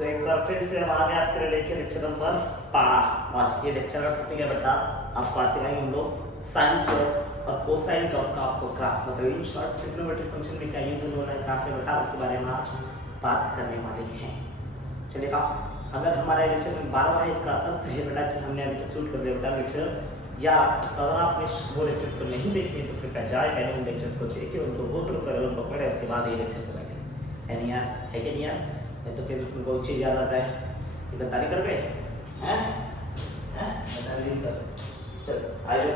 तो एक बार फिर से हम आ गए आपके लिए लेके लेक्चर नंबर 12। बस ये लेक्चर का टॉपिक है बेटा, आपको आज सिखाएंगे हम लोग साइन कर्व और कोसाइन कर्व का आपको ग्राफ, मतलब इन शॉर्ट ट्रिग्नोमेट्रिक फंक्शन में क्या यूज होने वाला है ग्राफ है बेटा, उसके बारे में आज बात करने वाले हैं। चलेगा, अगर हमारा लेक्चर में 12वां है इसका अर्थ है बेटा कि हमने अभी तक शूट कर दिया बेटा लेक्चर, या अगर आपने वो लेक्चर्स को नहीं देखे तो कृपया जाए पहले उन लेक्चर्स को देखे, उनको गो थ्रू करें, उनको पढ़े, उसके बाद ये लेक्चर को बैठे। है नहीं यार, है कि नहीं यार? नहीं तो फिर उनको एक चीज़ याद आता है कि गद्दारी कर गए हैं, गद्दारी कर। चल आइए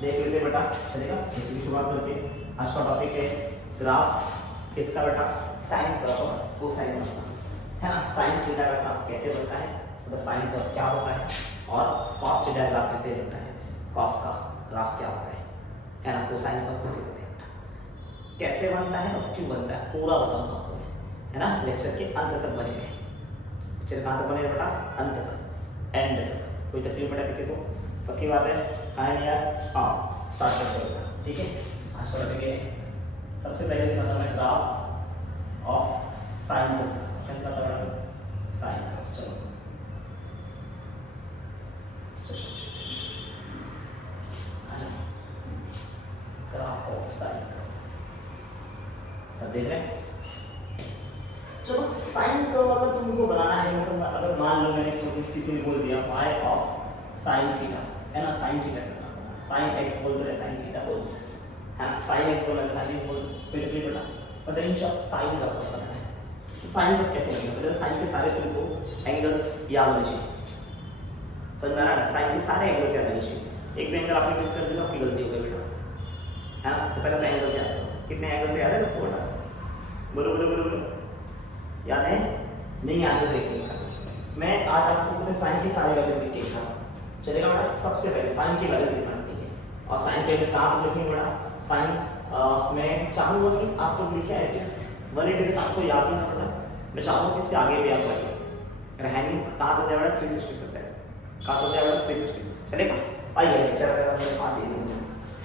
देख लेते बेटा, चलेगा। इसी की शुरुआत करके आज का टॉपिक है ग्राफ किसका बेटा, साइन कर्व और कोसाइन कर्व, है ना। साइन थीटा का ग्राफ कैसे बनता है, मतलब साइन कर्व क्या होता है, और कॉस थीटा ग्राफ कैसे बनता है, कॉस का ग्राफ क्या होता है ना। कोसाइन कर्व कैसे बनते हैं, कैसे बनता है और क्यों बनता है, पूरा बताऊंगा आपको, है ना। लेक्चर के अंत तक बने रहे, लेक्चर कहाँ तक बने रहे बेटा, अंत तक, एंड तक। कोई तकलीफ बेटा किसी को, पक्की बात है? हाँ यार, हाँ स्टार्ट करते हैं, ठीक है। आज का टॉपिक है सबसे पहले दिखाता हूँ मैं ग्राफ ऑफ साइन कर्व, कैसे करता है साइन कर्व। चलो ग्राफ ऑफ साइन कर्व सब देख रहे हैं। चलो साइन कर्व अगर तुमको बनाना है, मतलब अगर मान लो मैंने किसी ने बोल दिया y ऑफ साइन थीटा, है ना, साइन थीटा साइन x बोल दो, साइन थीटा बोल दो, है ना, साइन x बोल दो, साइन x बोल दो, फिर भी बेटा पता इन सब साइन का पता है। तो साइन कर्व कैसे बनेगा, मतलब साइन के सारे तुमको एंगल्स याद होने चाहिए, समझ में आ रहा है? साइन के सारे एंगल्स याद होने चाहिए। एक भी एंगल आपने मिस कर दिया आपकी गलती हो गई बेटा, है ना। तो पहले तो एंगल्स याद करो, कितने एंगल्स याद है सबको बेटा, बोलो बोलो बोलो बोलो, याद है? नहीं याद है? देखिए मैं आज आपको पूरे साइन की सारी वैल्यूज लिख के दिखाऊंगा, चलेगा बेटा। सबसे पहले साइन की वैल्यूज लिखना सीखिए, और साइन के कहाँ पर लिखेंगे बेटा, साइन मैं चाहूँगा कि आप लोग लिखे एटलीस्ट 180 तक, आपको याद ही ना बेटा, मैं चाहूँगा कि इसके आगे भी आप पढ़िए, रहेंगे कहाँ तक जाए बेटा, 360 तक जाए, कहाँ तक जाए बेटा, 360, चलेगा। आइए चल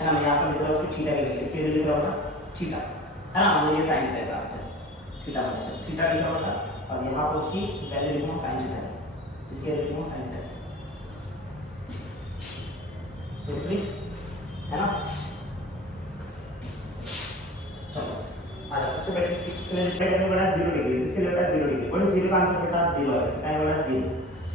है ना, मैं यहाँ पर लिख रहा हूँ उसकी थीटा की, इसके लिए लिख रहा हूँ ना थीटा, है ना, हमने ये साइन थीटा का थीटा फंक्शन थीटा लिखा होगा, और यहाँ पर उसकी वैल्यू लिखूंगा साइन थीटा, इसके लिए लिखूंगा साइन थीटा, है ना। चलो आ जाओ, सबसे पहले इसके लिए करना बेटा 0 डिग्री, इसके लिए बेटा 0 डिग्री, और 0 का आंसर बेटा 0 है, कितना है बेटा 0,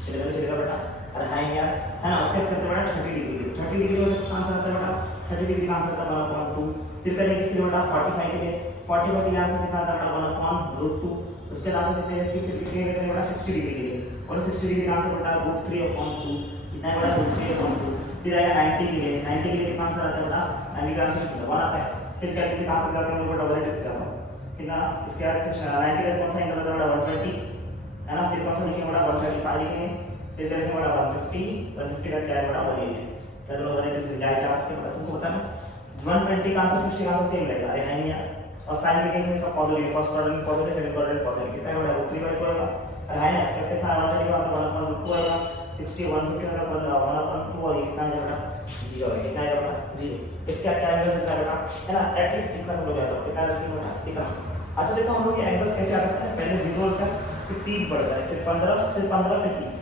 चलेगा बेटा। अरे हां यार, है ना। उसके करते बेटा 30 डिग्री, 30 डिग्री का आंसर आता है बेटा, 30 डिग्री का आंसर आता है 1/2। फिर करेंगे इसके लिए बेटा 45 के लिए, 45 के लिए आंसर कितना आता है बेटा 1/√2। उसके आंसर कितने है, किसके कितने करेंगे बेटा 60 डिग्री के लिए, और 60 डिग्री का आंसर बेटा √3/2, कितना है बेटा √3/2। फिर आएगा 90 के लिए, 90 के लिए कितना आंसर आता है बेटा, 90 का आंसर 1 आता है। फिर कैलकुलेट कहां तक जाते हैं बेटा, 180 तक जाता है, कितना इसके बाद सेक्शन 90 का कौन सा एंगल होता है बेटा 120, है ना। फिर कौन सा लिखेंगे बेटा 135 लिखेंगे, फिर करेंगे बेटा 150 का क्या है बेटा 180। चलो 180 से जाए 4 के बेटा, तुमको पता है 120 का आंसर 60 का आंसर सेम लगेगा, अरे है नहीं यार। और साइन के केस में सब positive, first quadrant positive, second quadrant positive, कितना है बेटा √3/2 आएगा, अरे है ना। एक्सपेक्टेड था 130 का तो 1/2 आएगा, 60 150 का 1/2, और ये कितना है बेटा 0 है, कितना है बेटा 0। इसका क्या एंगल कितना है बेटा, है ना, एटलीस्ट इतना सब हो जाता है, कितना रखेंगे बेटा इतना। अच्छा देखो हम लोग ये एंगल्स कैसे आते हैं, पहले 0 होता है, फिर 30 बढ़ता है, फिर 15, फिर 15, फिर 30,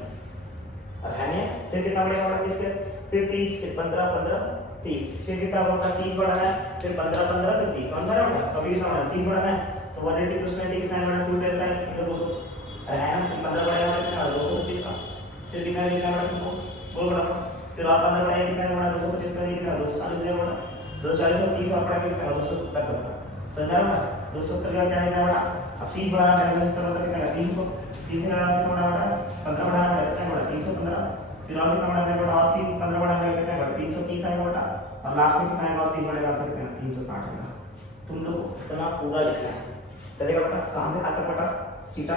अब है नहीं। फिर कितना बढ़ेगा बेटा 30 के, फिर 30, फिर 15, 15, 30, फिर कितना होगा 30 बढ़ाना है, फिर 15, 15, फिर 30, समझ रहे हो बेटा। कभी समझ 30 बढ़ाना है तो 180 + 20 कितना है बेटा 2 रहता है, इधर बोलो, है ना। फिर 15 बढ़ाएगा कितना 225 का, फिर कितना लिखना बेटा तुमको बोलो बेटा, फिर और 15 बढ़ाएगा कितना है बेटा 225 का, कितना 240 है बेटा, 240 और 30 और बढ़ा के कितना 270 का, समझ रहे हो ना। 270 का क्या है बेटा, अब 30 बढ़ाना है, 270 मतलब कितना 300, 300 का कितना बढ़ाना है 15 बढ़ाना है, कितना बेटा 315, फिर और कितना बढ़ाना है बेटा और 15 बढ़ाना है, कितना बेटा 330 आएगा बेटा, और लास्ट में कितना आएगा और 30 बढ़ेगा तो कितना 360 आएगा। तुम लोग इतना पूरा लिखना है, चलेगा बेटा। कहां से कहां तक बेटा, थीटा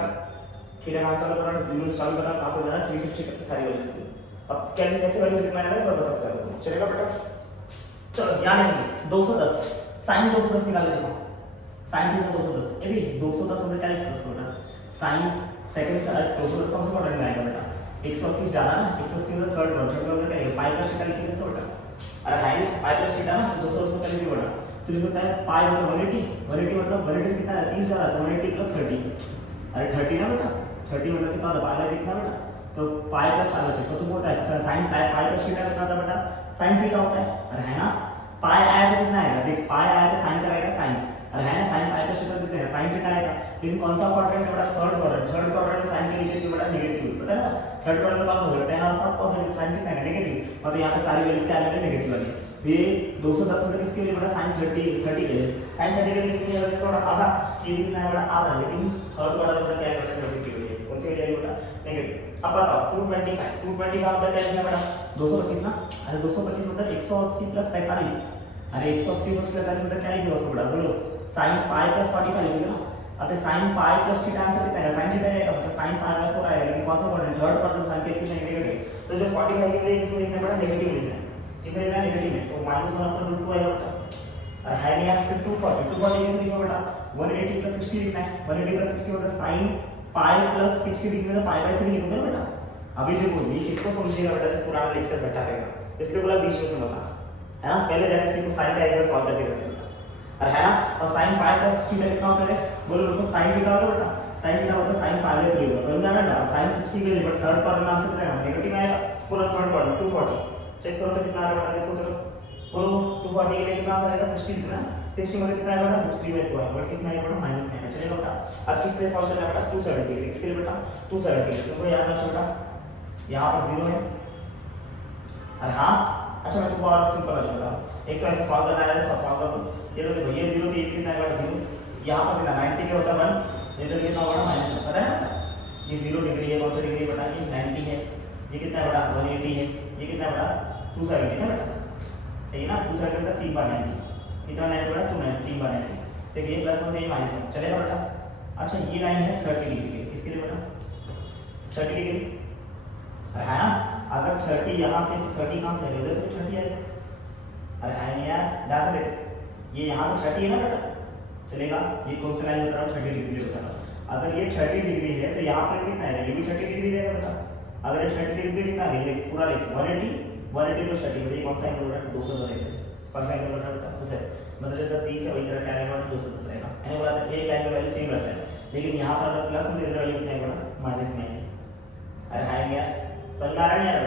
थीटा कहां से चालू करना है, 0 से चालू करना है, कहां तक जाना है 360 तक सारी वैल्यूज। अब कैसे कैसे वैल्यूज लिखना है और बता चलो, चलेगा बेटा। चलो ध्यान रखिए 210 साइन 210 निकाल देखो, साइन थीटा 210, ये भी 210 और 40 प्लस बेटा, साइन सेकंड का 210 कौन सा क्वाड्रेंट में आएगा बेटा, 180 ज्यादा ना, 180 मतलब थर्ड वन, थर्ड वन में करेंगे पाई प्लस थीटा लिखेंगे इसका बेटा, अरे है नहीं पाई प्लस थीटा ना 210 को करेंगे बेटा, तो लिखता है पाई मतलब 180, 180 मतलब 180 कितना है 30 ज्यादा, तो 180 + 30, अरे 30 ना बेटा, 30 मतलब कितना होता है पाई बाय 6 ना बेटा, तो पाई प्लस पाई बाय 6 तो तुम होता है साइन पाई प्लस थीटा कितना होता है बेटा, साइन थीटा होता है, और है ना पाई आया तो कितना आएगा, देख पाई आया तो साइन कराएगा साइन, और है ना साइन पाई प्लस थीटा कितना है साइन थीटा आएगा, लेकिन कौन सा क्वाड्रेंट है बेटा, थर्ड क्वाड्रेंट में साइन के लिए बेटा नेगेटिव, पता है ना थर्ड क्वाड्रेंट में बात हो रहा है ना पॉजिटिव साइन कितना है नेगेटिव, और यहाँ पे सारी वैल्यूज क्या आ रही है नेगेटिव वाली, तो ये 210 मतलब किसके लिए बेटा साइन 30 के लिए, साइन 30 के लिए कितनी है थोड़ा आधा, ये कितना है बेटा आधा, लेकिन थर्ड क्वाड्रेंट में क्या है बेटा नेगेटिव है, कौन सी वैल्यू है बेटा नेगेटिव। अब बताओ 225 मतलब क्या है बेटा 225 ना, अरे 225 मतलब 180 प्लस 45, अरे 180 प्लस 45 मतलब क्या लिखोगे उसको बेटा बोलो, साइन पाई प्लस 45 लिखोगे ना, अब sine pi plus theta answer कितना है, साइन थीटा है मतलब साइन पाई बाय 4 आएगा, लेकिन कौन सा क्वाड्रेंट थर्ड क्वाड्रेंट साइन के कितना नेगेटिव, तो जो 45 के लिए इसमें लिखना बेटा नेगेटिव लिखना है, कितना लिखना है नेगेटिव है, तो -1/√2 आएगा बेटा, और है नहीं यहाँ पे 240 कैसे लिखोगे बेटा 180 प्लस 60 लिखना है, 180 प्लस 60 मतलब साइन पाई प्लस 60 डिग्री में पाई बाय 3 लिखोगे बेटा। अभी देखो ये किसको समझिएगा बेटा, जो पुराना लेक्चर बैठा रहेगा इसलिए बोला बीच में समझना है ना, पहले जाके सीखो साइन का एंगल सॉल्व कैसे करते हैं, और है ना, और साइन पाई प्लस 60 कितना होता है बोलो लोगों, साइन थीटा होगा बेटा, साइन थीटा मतलब साइन पाई बाय 3 होगा, समझ में आ रहा है, साइन 60 के लिए बट थर्ड क्वाड्रेंट आंसर कितना है नेगेटिव आएगा, पूरा थर्ड क्वाड्रेंट 240 चेक करो तो कितना आ रहा है बेटा, देखो तो बोलो 240 के लिए कितना आंसर आएगा 60 कितना 60 मतलब कितना आएगा बेटा 3/2 आएगा, बट किसमें आएगा बेटा माइनस में आएगा, चलेगा बेटा। अब किस लिए सॉल्व करना है बेटा 270 के लिए, इसके लिए बेटा 270 तुमको याद रखना बेटा यहाँ पर 0 है, और हाँ अच्छा मैं तुमको और सिंपल बताता हूँ, एक तो ऐसे सॉल्व करना है सब सॉल्व करो, ये तो देखो ये 0 तो ये कितना आएगा 0, यहाँ पर कितना 90 के होता है 1, ये तो कितना होगा माइनस, पता है ना ये 0 डिग्री है, कौन सा डिग्री बेटा ये 90 है, ये कितना है बेटा 180 है, ये कितना है बेटा 270 ना बेटा, सही है ना 270 का 3 बार 90 कितना 90 बेटा 290 3 बार 90, देखिए ये प्लस 1 ये माइनस 1 चलेगा बेटा। अच्छा ये लाइन है 30 डिग्री की, किसके लिए बेटा 30 डिग्री है ना, अगर 30 यहाँ से तो 30 कहाँ से आएगा, इधर से 30 आएगा, अरे है नहीं यार ध्यान से देख ये यहाँ से 30 है ना बेटा, चलेगा ये कौन सा लाइन बता रहा हूँ 30 डिग्री बता रहा हूँ, अगर ये 30 डिग्री है तो यहाँ पर कितना आएगा, ये भी 30 डिग्री रहेगा बेटा, अगर ये 30 डिग्री कितना है पूरा लिख 180 प्लस 30 मतलब ये कौन सा एंगल बेटा 210 एंगल, कौन सा एंगल बेटा बेटा 210 मतलब जब 30 है वही तरह क्या आएगा बेटा 210 आएगा, मैंने बोला था एक लाइन का वैल्यू सेम रहता है, लेकिन यहाँ पर अगर प्लस में इधर वैल्यू कितना आएगा बेटा माइनस में आएगा, अरे हाय नहीं यार समझ में आ रहा है यार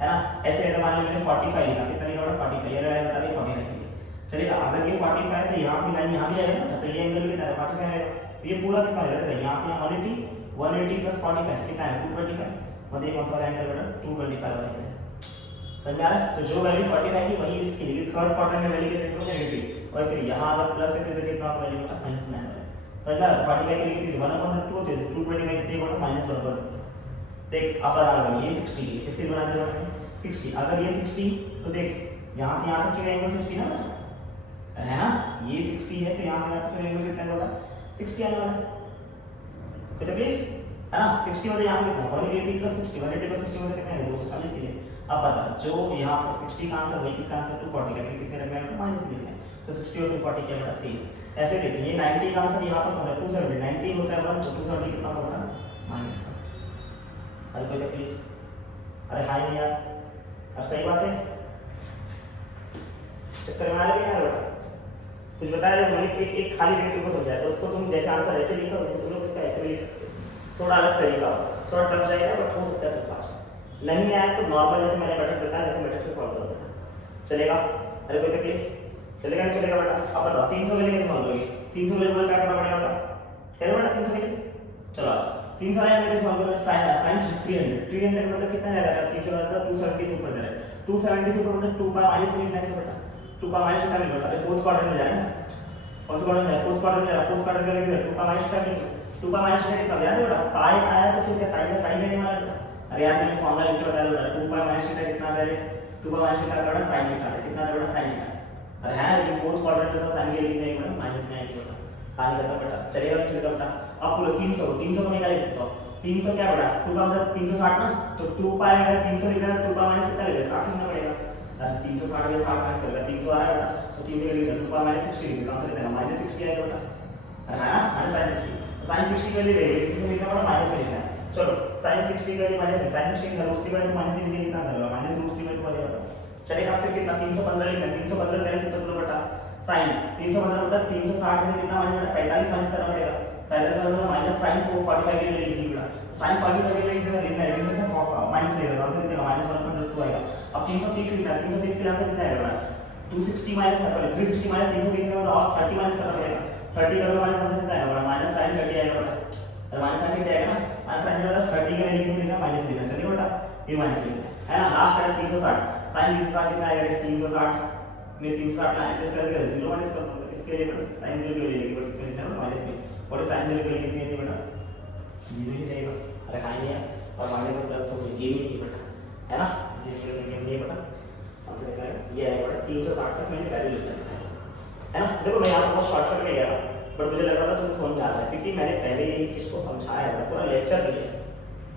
है ना, ऐसे अगर मान लो मैंने 45 लिखा कितना लिखा बेटा 45, ये लाइन बता रही 40 रखिए, चलेगा अगर ये 45 है तो यहाँ से लाइन यहाँ भी आएगा ना, तो ये एंगल कितना है 45 आएगा, तो ये पूरा कितना हो जाएगा यहाँ से 180 प्लस 45 कितना है 225, मतलब ये कौन सा एंगल बेटा 225 वाला एंगल है, समझ में आ रहा है, तो जो वैल्यू 45 की वही इसकी, लेकिन थर्ड क्वाड्रेंट में वैल्यू कितनी है नेगेटिव, और फिर यहाँ अगर प्लस है तो कितना वैल्यू बेटा माइनस में आएगा, समझ में आ रहा है 45 के लिए कितनी 1/2 होती है, 225 कितनी होगा माइनस 1/2, देख अब बता रहा हूँ ये 60 की इसके बना दे रहा हूँ 60, अगर ये 60 तो देख यहाँ से यहाँ तक की एंगल 60 ना है ना, ये 60 है तो यहाँ से यहाँ तक का एंगल कितना होगा 60 आने वाला है, कोई तकलीफ है ना, 60 मतलब यहाँ पे कितना 180 प्लस 60 मतलब कितना है 240 के लिए। अब बता जो यहाँ पर 60 का आंसर वही किसका आंसर 240 का, किसके रखना है माइनस लिखना है, तो 60 और 240 क्या बेटा सेम, ऐसे देखिए ये 90 का आंसर यहाँ पर होता है 270, 90 होता है 1 तो 270 कितना होगा माइनस, अरे कोई तकलीफ, अरे हाय नहीं यार, और सही बात है चक्कर में आ रहे यार बेटा, कुछ बताया जब मैंने एक खाली व्यक्ति को समझाया तो उसको तुम जैसे आंसर ऐसे लिखो वैसे तुम लोग इसका ऐसे भी लिख सकते हो, थोड़ा अलग तरीका थोड़ा टफ जाएगा बट हो सकता है तो पास नहीं आया तो नॉर्मल जैसे मैंने मेथड बताया वैसे मेथड से सॉल्व करो बेटा, चलेगा अरे कोई तकलीफ चलेगा नहीं चलेगा बेटा। अब बताओ 300 के लिए कैसे सॉल्व करोगे, 300 के लिए क्या करना पड़ेगा बेटा, करो बेटा 300 के लिए, चलो 300 आया मेरे सॉल्व करो, sin 300 मतलब कितना आएगा 300 मतलब 270 से ऊपर जाएगा, 270 से ऊपर मतलब 2 पाई माइनस में लिखना है बेटा, 2 पाई माइनस का लिखो, अरे फोर्थ क्वाड्रेंट में जाएगा, कौन सा क्वाड्रेंट है फोर्थ क्वाड्रेंट में, फोर्थ क्वाड्रेंट में लिखो 2 पाई माइनस का लिखो, 2 पाई माइनस का कितना याद है बेटा, पाई आया तो फिर क्या साइन का साइन लेने वाला बेटा, अरे यार मैंने फॉर्मूला लिख के बताया बेटा 2 पाई माइनस का कितना आता है, 2 पाई माइनस का बेटा sin थीटा है, कितना है बेटा sin थीटा, अरे है लेकिन फोर्थ क्वाड्रेंट में तो sin के लिए नहीं बेटा माइनस में आएगा बेटा, कहानी खत्म बेटा, चलेगा नहीं चलेगा बेटा। अब पूरा 300 को निकाल सकते हो, 300 क्या बेटा 2 का मतलब 360 ना, तो 2 पाई में 300 लिखना है 2 पाई माइनस कितना लेगा 60 लिखना पड़ेगा, अरे 360 में 60 माइनस करेगा 300 आया बेटा, तो 300 के लिए 2 पाई माइनस 60 लिखना आंसर कितना माइनस 60 आएगा बेटा, अरे है ना माइनस sin 60 के लिए लेंगे किसमें लिखना पड़ा माइनस में लिखना है, चलो sin 60 के लिए माइनस sin 60 का √3/2 माइनस में लिखिए कितना आएगा माइनस √3/2 आ जाएगा, चलेगा फिर कितना 315 लिखना है, 315 पहले से तो बेटा sin 315 मतलब 360 में कितना माइनस बेटा 45 माइनस करना पड़ेगा, पहले तो हमने माइनस साइन को 45 डिग्री लिखी बेटा, साइन 45 डिग्री से लिखना है, लेकिन से माइनस ले रहा हूं, आंसर कितना माइनस 1.2 आएगा। अब 330 लिखना है, 330 के आंसर कितना आएगा बेटा, 260 माइनस सॉरी 360 माइनस 330 का मतलब और 30 माइनस करना पड़ेगा, 30 करोगे माइनस आंसर कितना आएगा बेटा, माइनस साइन 30 आएगा बेटा, और माइनस साइन कितना आएगा ना, माइनस साइन मतलब 30 का लिखने लिखना माइनस लिखना, चलिए बेटा ये माइनस लिखना है ना। लास्ट है 360, साइन 360 कितना आएगा, 360 में 360 का एडजस्ट करके 0 माइनस कर दूंगा, इसके लिए बेटा साइन 0 ले लेंगे, बट इसमें लिखना है माइनस में, और साइन 0 के लिए लिखनी है बेटा 0 ही रहेगा, अरे हाँ ये और माइनस और प्लस तो ये भी नहीं बेटा, है ना, ये बेटा आंसर क्या है, ये है बेटा 360 तक मैंने वैल्यू लिखा है ना। देखो मैं यहाँ बहुत शॉर्टकट में गया था, बट मुझे लग रहा था तुम्हें समझ आ रहा है, क्योंकि मैंने पहले ये चीज़ को समझाया है, पूरा लेक्चर दिया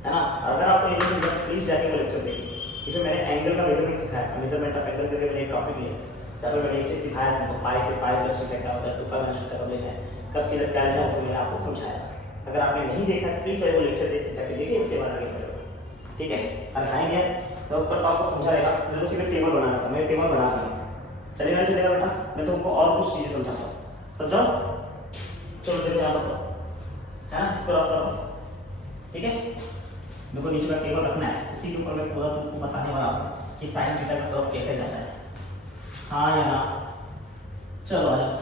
है ना। अगर आपको ये नहीं प्लीज जाके वो लेक्चर देखिए, इसमें मैंने एंगल का मेजरमेंट सिखाया, मेजरमेंट ऑफ एंगल करके मैंने एक टॉपिक लिया, जहाँ पे मैंने इसे सिखाया था पाई से पाई प्लस थीटा क्या होता है, 2 पाई माइनस थीटा कब लेना है, कब किधर क्या लेना है, उसे मैंने आपको समझाया। अगर आपने नहीं देखा तो प्लीज वो लेक्चर जाके देखिए, उसके बाद आगे बढ़ो, ठीक है। अगर आएंगे तो ऊपर तो आपको समझा रहेगा, मुझे सिर्फ टेबल बनाना था, मैं टेबल बनाता हूँ, चलिए मैं चलेगा बेटा, मैं तुमको और कुछ चीजें समझाता हूँ, समझो, चलो देखो यहाँ पर है ना, इसको रख दो, ठीक है। मेरे को नीचे का टेबल रखना है, उसी के ऊपर मैं पूरा तुमको बताने वाला हूँ कि साइन थीटा का कर्व कैसे जाता है, हाँ या ना, चलो आ जाओ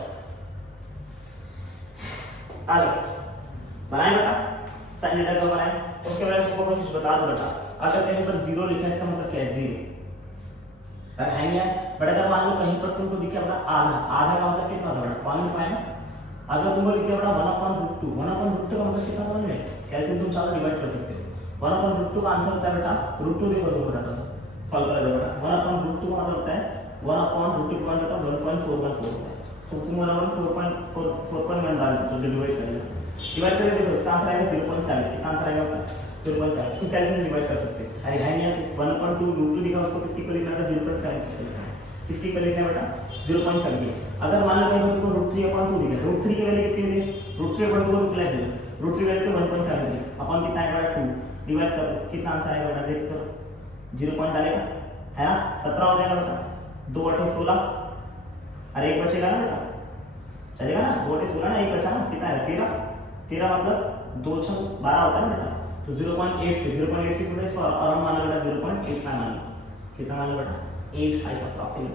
आ जाओ, बनाए बेटा साइन थीटा का बनाए। उसके बाद तुमको कुछ बता दो बेटा, अगर कहीं पर 0 लिखा है इसका मतलब क्या है, 0 अगर है नहीं है, बट अगर मान लो कहीं पर तुमको दिखा बेटा आधा, आधा का मतलब कितना होता है बेटा 0.5, अगर तुमको लिखा बेटा 1/√2, 1/√2 का मतलब कितना समझ में, कैसे तुम चाहो डिवाइड कर सकते हो, 1/√2 का आंसर होता है बेटा √2 देखो रुको बताता हूं, सॉल्व कर दो बेटा, 1/√2 का मतलब होता है 1/√2 का मतलब 1.414 होता है, तो तुम 1/4.1 डाल दो, डिवाइड कर लो, डिवाइड करके देखो इसका आंसर आएगा 0.7, कितना आंसर आएगा आपका 0.7, तो कैसे डिवाइड कर सकते हैं, अरे है नहीं 1/2 दिखा, उसको किसकी पर लिखना है 0.7 लिखना है, किसकी पर लिखना है बेटा 0.7। अगर मान लो कहीं तुमको √3/2 दिखा, √3 की वैल्यू कितनी है, √3/2 को निकाल दो, √3 वैल्यू तो 1.7 है, अपन कितना आएगा बेटा 2, डिवाइड कर दो, कितना आंसर आएगा बेटा देख तो 0 पॉइंट डालेगा है ना, 17 हो जाएगा बेटा, 2/16, अरे एक बचेगा ना बेटा, चलेगा ना, 2/16 ना, एक बचा ना, कितना है 13, 13 मतलब 2 6 12 होता है बेटा, तो 0.8 से 0.8 से इसको और मान लो बेटा 0.85 मान लो, कितना मान लो बेटा 85 अप्रॉक्सीमेट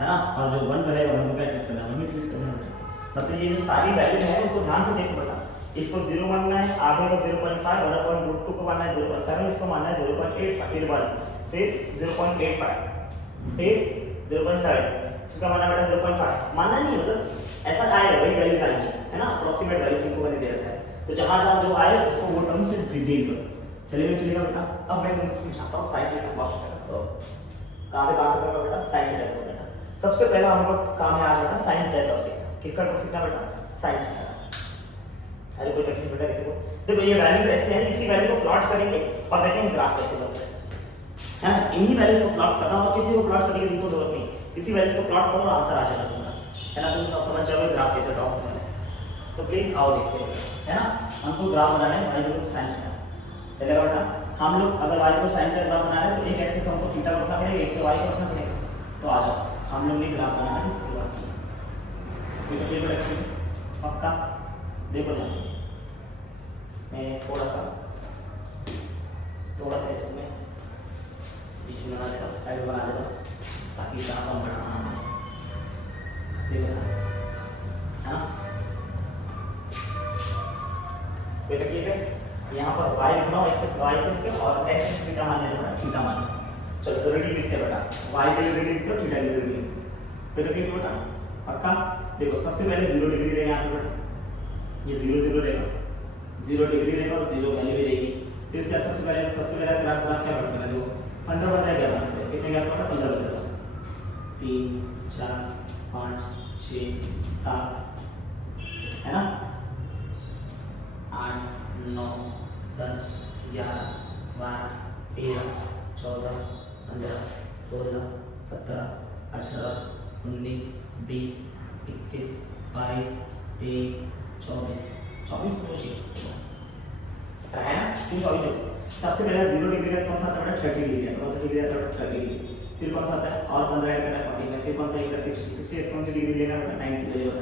है ना, और जो 1 रहेगा 1 का ट्रीट करना है, 1 ट्रीट करना है बेटा, मतलब ये जो सारी वैल्यू है उनको ध्यान से देखो बेटा, इसको 0 मानना है, आगे को 0.5, 1/√2 को मानना है 0.7, इसको मानना है 0.85, फिर 1, फिर 0.85, फिर 0.7, इसका मानना बेटा 0.5, मानना नहीं मतलब ऐसा आएगा, वही वैल्यूज आएंगी है ना, अप्रॉक्सीमेट वैल्यूज इनको मैंने दे रखा है, तो जहां जहां जो आए उसको वो टर्म से डिटेल करो। चलिए चलिएगा बेटा, अब मैं तुमको समझाता हूं साइन थीटा कॉस थीटा, तो कहां से कहां तक होगा बेटा साइन थीटा को बेटा, सबसे पहला हम लोग काम है आज बेटा साइन थीटा का सीखना, किसका टर्म सीखना बेटा साइन थीटा, अरे कोई तकलीफ बेटा किसी को, देखो ये वैल्यूज ऐसे हैं, इसी वैल्यू को प्लॉट करेंगे और देखेंगे ग्राफ कैसे बनता है ना, इन्हीं वैल्यूज को प्लॉट करना, और किसी को प्लॉट करने की बिल्कुल जरूरत नहीं, इसी वैल्यूज को प्लॉट करो और आंसर आ जाएगा तुम्हारा, है ना, तुम सब समझ जाओगे ग्राफ कैसे ड्रॉ करना है, तो प्लीज आओ देखते हैं है ना, हमको ग्राफ बनाना है y को sin थीटा, चलेगा बेटा, हम लोग अगर y को sin थीटा ग्राफ बनाना है तो एक एक्सिस हमको थीटा को रखना पड़ेगा, एक तो y को रखना पड़ेगा, तो आ जाओ हम लोग ने ग्राफ बनाना है, इसकी बात की कोई तकलीफ बेटा पक्का, देखो ध्यान से, मैं थोड़ा सा इसमें बीच में बना देता हूँ, साइड बना देता हूँ ताकि ग्राफ हम बढ़ाना है, देखो ध्यान से है ना, कोई तकलीफ है, यहाँ पर y लिखना हो एक्सिस y एक्सिस पे और x एक्सिस थीटा मान लेना थीटा मान, चलो तो रेडी लिखते हैं बेटा, y के लिए रेडी लिखते हो, थीटा के लिए रेडी, कोई तकलीफ बेटा पक्का। देखो सबसे पहले 0 डिग्री रहेगा यहाँ पे बेटा, ये 0 0 रहेगा, 0 डिग्री रहेगा और 0 वैल्यू भी रहेगी, फिर इसके बाद सबसे पहले ग्राफ क्या करना है, देखो 15 बताया क्या बनता है, कितने ग्राफ होगा 15 बताएगा, 3 4 5 6 7 है ना, 8 9 10 11 12 13 14 15 16 17 18 19 20 21 22 23 24 24 25 है ना, क्यों 24 सबसे पहले 0 डिग्री का कौन सा आता है 30 डिग्री, कौन सा डिग्री आता है 30 डिग्री, फिर कौन सा आता है और 15 ऐड करना है 40 में, फिर कौन सा ये 60 60 कौन सी डिग्री लेना है 90 ले लो,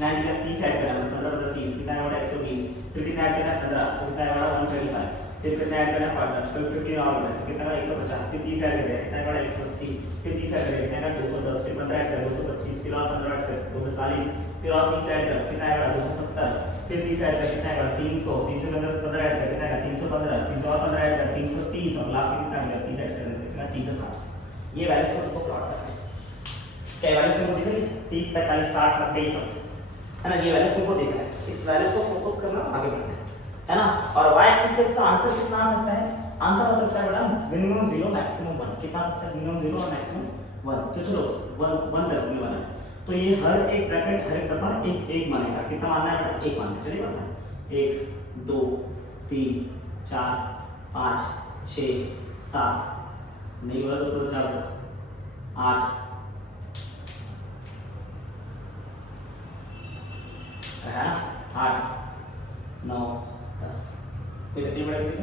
90 का 30 ऐड करना है 15 बटा 30 कितना है 120, फिर कितना ऐड करना है 15 तो कितना है 135, फिर कितना ऐड करना है 5 फिर 50 और है तो कितना है 150, फिर 30 ऐड करें कितना है 180, फिर 30 ऐड करें कितना है 210, फिर 15 ऐड कर 225, फिर और 15 ऐड कर 240, फिर और 30 ऐड कर कितना है 270, फिर 30 ऐड कर कितना है 300, 300 के अंदर 15 ऐड कर कितना है 315, 300 और 15 ऐड कर 330 और लास्ट में कितना मिलेगा 30 ऐड करने से कितना 360। ये वैल्यूज को तुमको प्लॉट करना है, क्या वैल्यूज तुमको दिख रही है 30 45 60 90 ये सब है ना, ये वैल्यूज तुमको दिख रहा है, इस वैल्यूज को फोकस करना आगे बढ़ना है ना। और y एक्सिस पे इसका आंसर कितना आ सकता है, आंसर हो सकता है बेटा मिनिमम 0 मैक्सिमम 1, कितना आ सकता है मिनिमम 0 और मैक्सिमम 1, तो चलो 1 तक में बना है तो ये हर एक ब्रैकेट हर एक डब्बा एक एक मानेगा, कितना मानना है बेटा एक मानना चलिए बेटा 1 2 3 4 5 6 7 नहीं बोला तो क्या बेटा 8 है ना 8 9 10 कोई तकलीफ बड़ा किसी को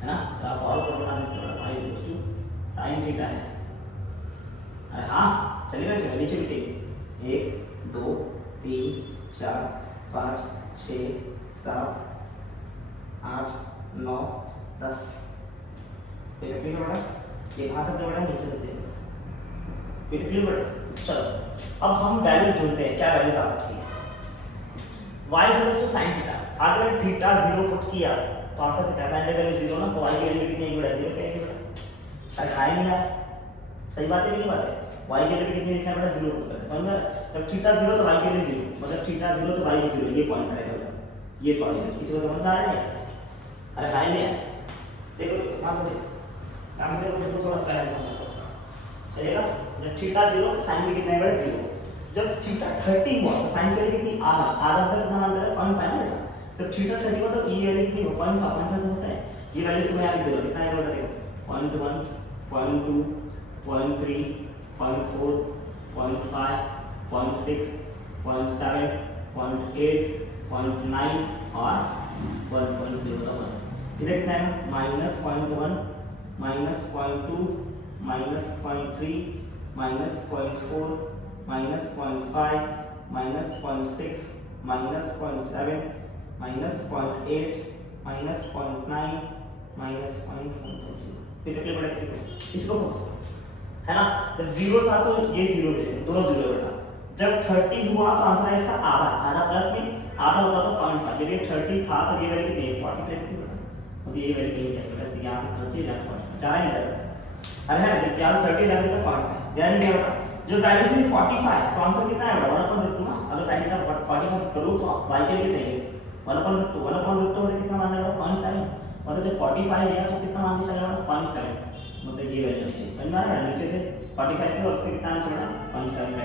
है ना, तो आप और प्रॉब्लम आ सकते हैं भाई दोस्तों साइन थीटा है, अरे हाँ चलिए चलिए नीचे भी सही 1 2 3 4 5 6 7 8 9 10 कोई तकलीफ बड़ा ये कहाँ तक बड़ा नीचे तक कोई तकलीफ बड़ा। चलो अब हम वैल्यूज ढूंढते हैं, क्या वैल्यूज आ सकती है y equals to sin theta, अगर थीटा 0 पुट किया तो आंसर कितना sin की वैल्यू 0 ना, तो y की वैल्यू कितनी है बड़ा 0 पे आएगी बेटा, अरे है नहीं यार सही बात है कि बात है, y की वैल्यू कितनी लिखना है बेटा 0 पुट करके समझ में, जब थीटा 0 तो y की वैल्यू 0 मतलब थीटा 0 तो y भी 0, ये पॉइंट रहेगा बेटा, ये कोऑर्डिनेट किसी को समझ में आ रहा है, अरे है नहीं यार देखो ध्यान से देखो थोड़ा सा समझो चलेगा, जब थीटा 0 तो sin भी कितना है बेटा 0, जब थीटा 30 हुआ तो sin की वैल्यू कितनी आधा आधा तक कितना मान रहा है 0.5 ना बेटा, जब थीटा 30 हुआ तो ये वैल्यू कितनी हो 0.5 समझता है, ये वैल्यू तुम्हें याद दे दो कितना है बेटा देखो 0.1 0.2 0.3 0.4 0.5 0.6 0.7 0.8 0.9 और 1.01, इधर कितना है -0.1 -0.2 -0.3 -0.4 -0.5 -0.6 -0.7 -0.8 -0.9 -0.1, फिर तकलीफ बड़ा किसी को इसको फोकस है ना, जब 0 था तो ये 0 ले दो 0 बेटा, जब 30 हुआ तो आंसर है इसका आधा, आधा प्लस में आधा होता तो 0.5, जब ये 30 था तब ये वैल्यू कितनी है 45 थी बेटा, तो ये वैल्यू नहीं जाएगी बेटा, यहाँ से 30 यहाँ से 45 जा नहीं जाएगा, अरे है ना जब यहाँ 30 यहाँ से 0.5 यानी क्या होगा, जो वैल्यू थी 45 तो आंसर कितना है बेटा 1/2 ना, अगर sin थीटा 45 करो तो y के लिए देंगे 1/2 से कितना मानना है 0.7, मतलब जब 45 लिया तो कितना मान के चलेगा 0.7, मतलब ये वैल्यू नीचे समझ में आ रहा है, नीचे से 45 पे और उसके कितना आना चाहिए 0.7 पे,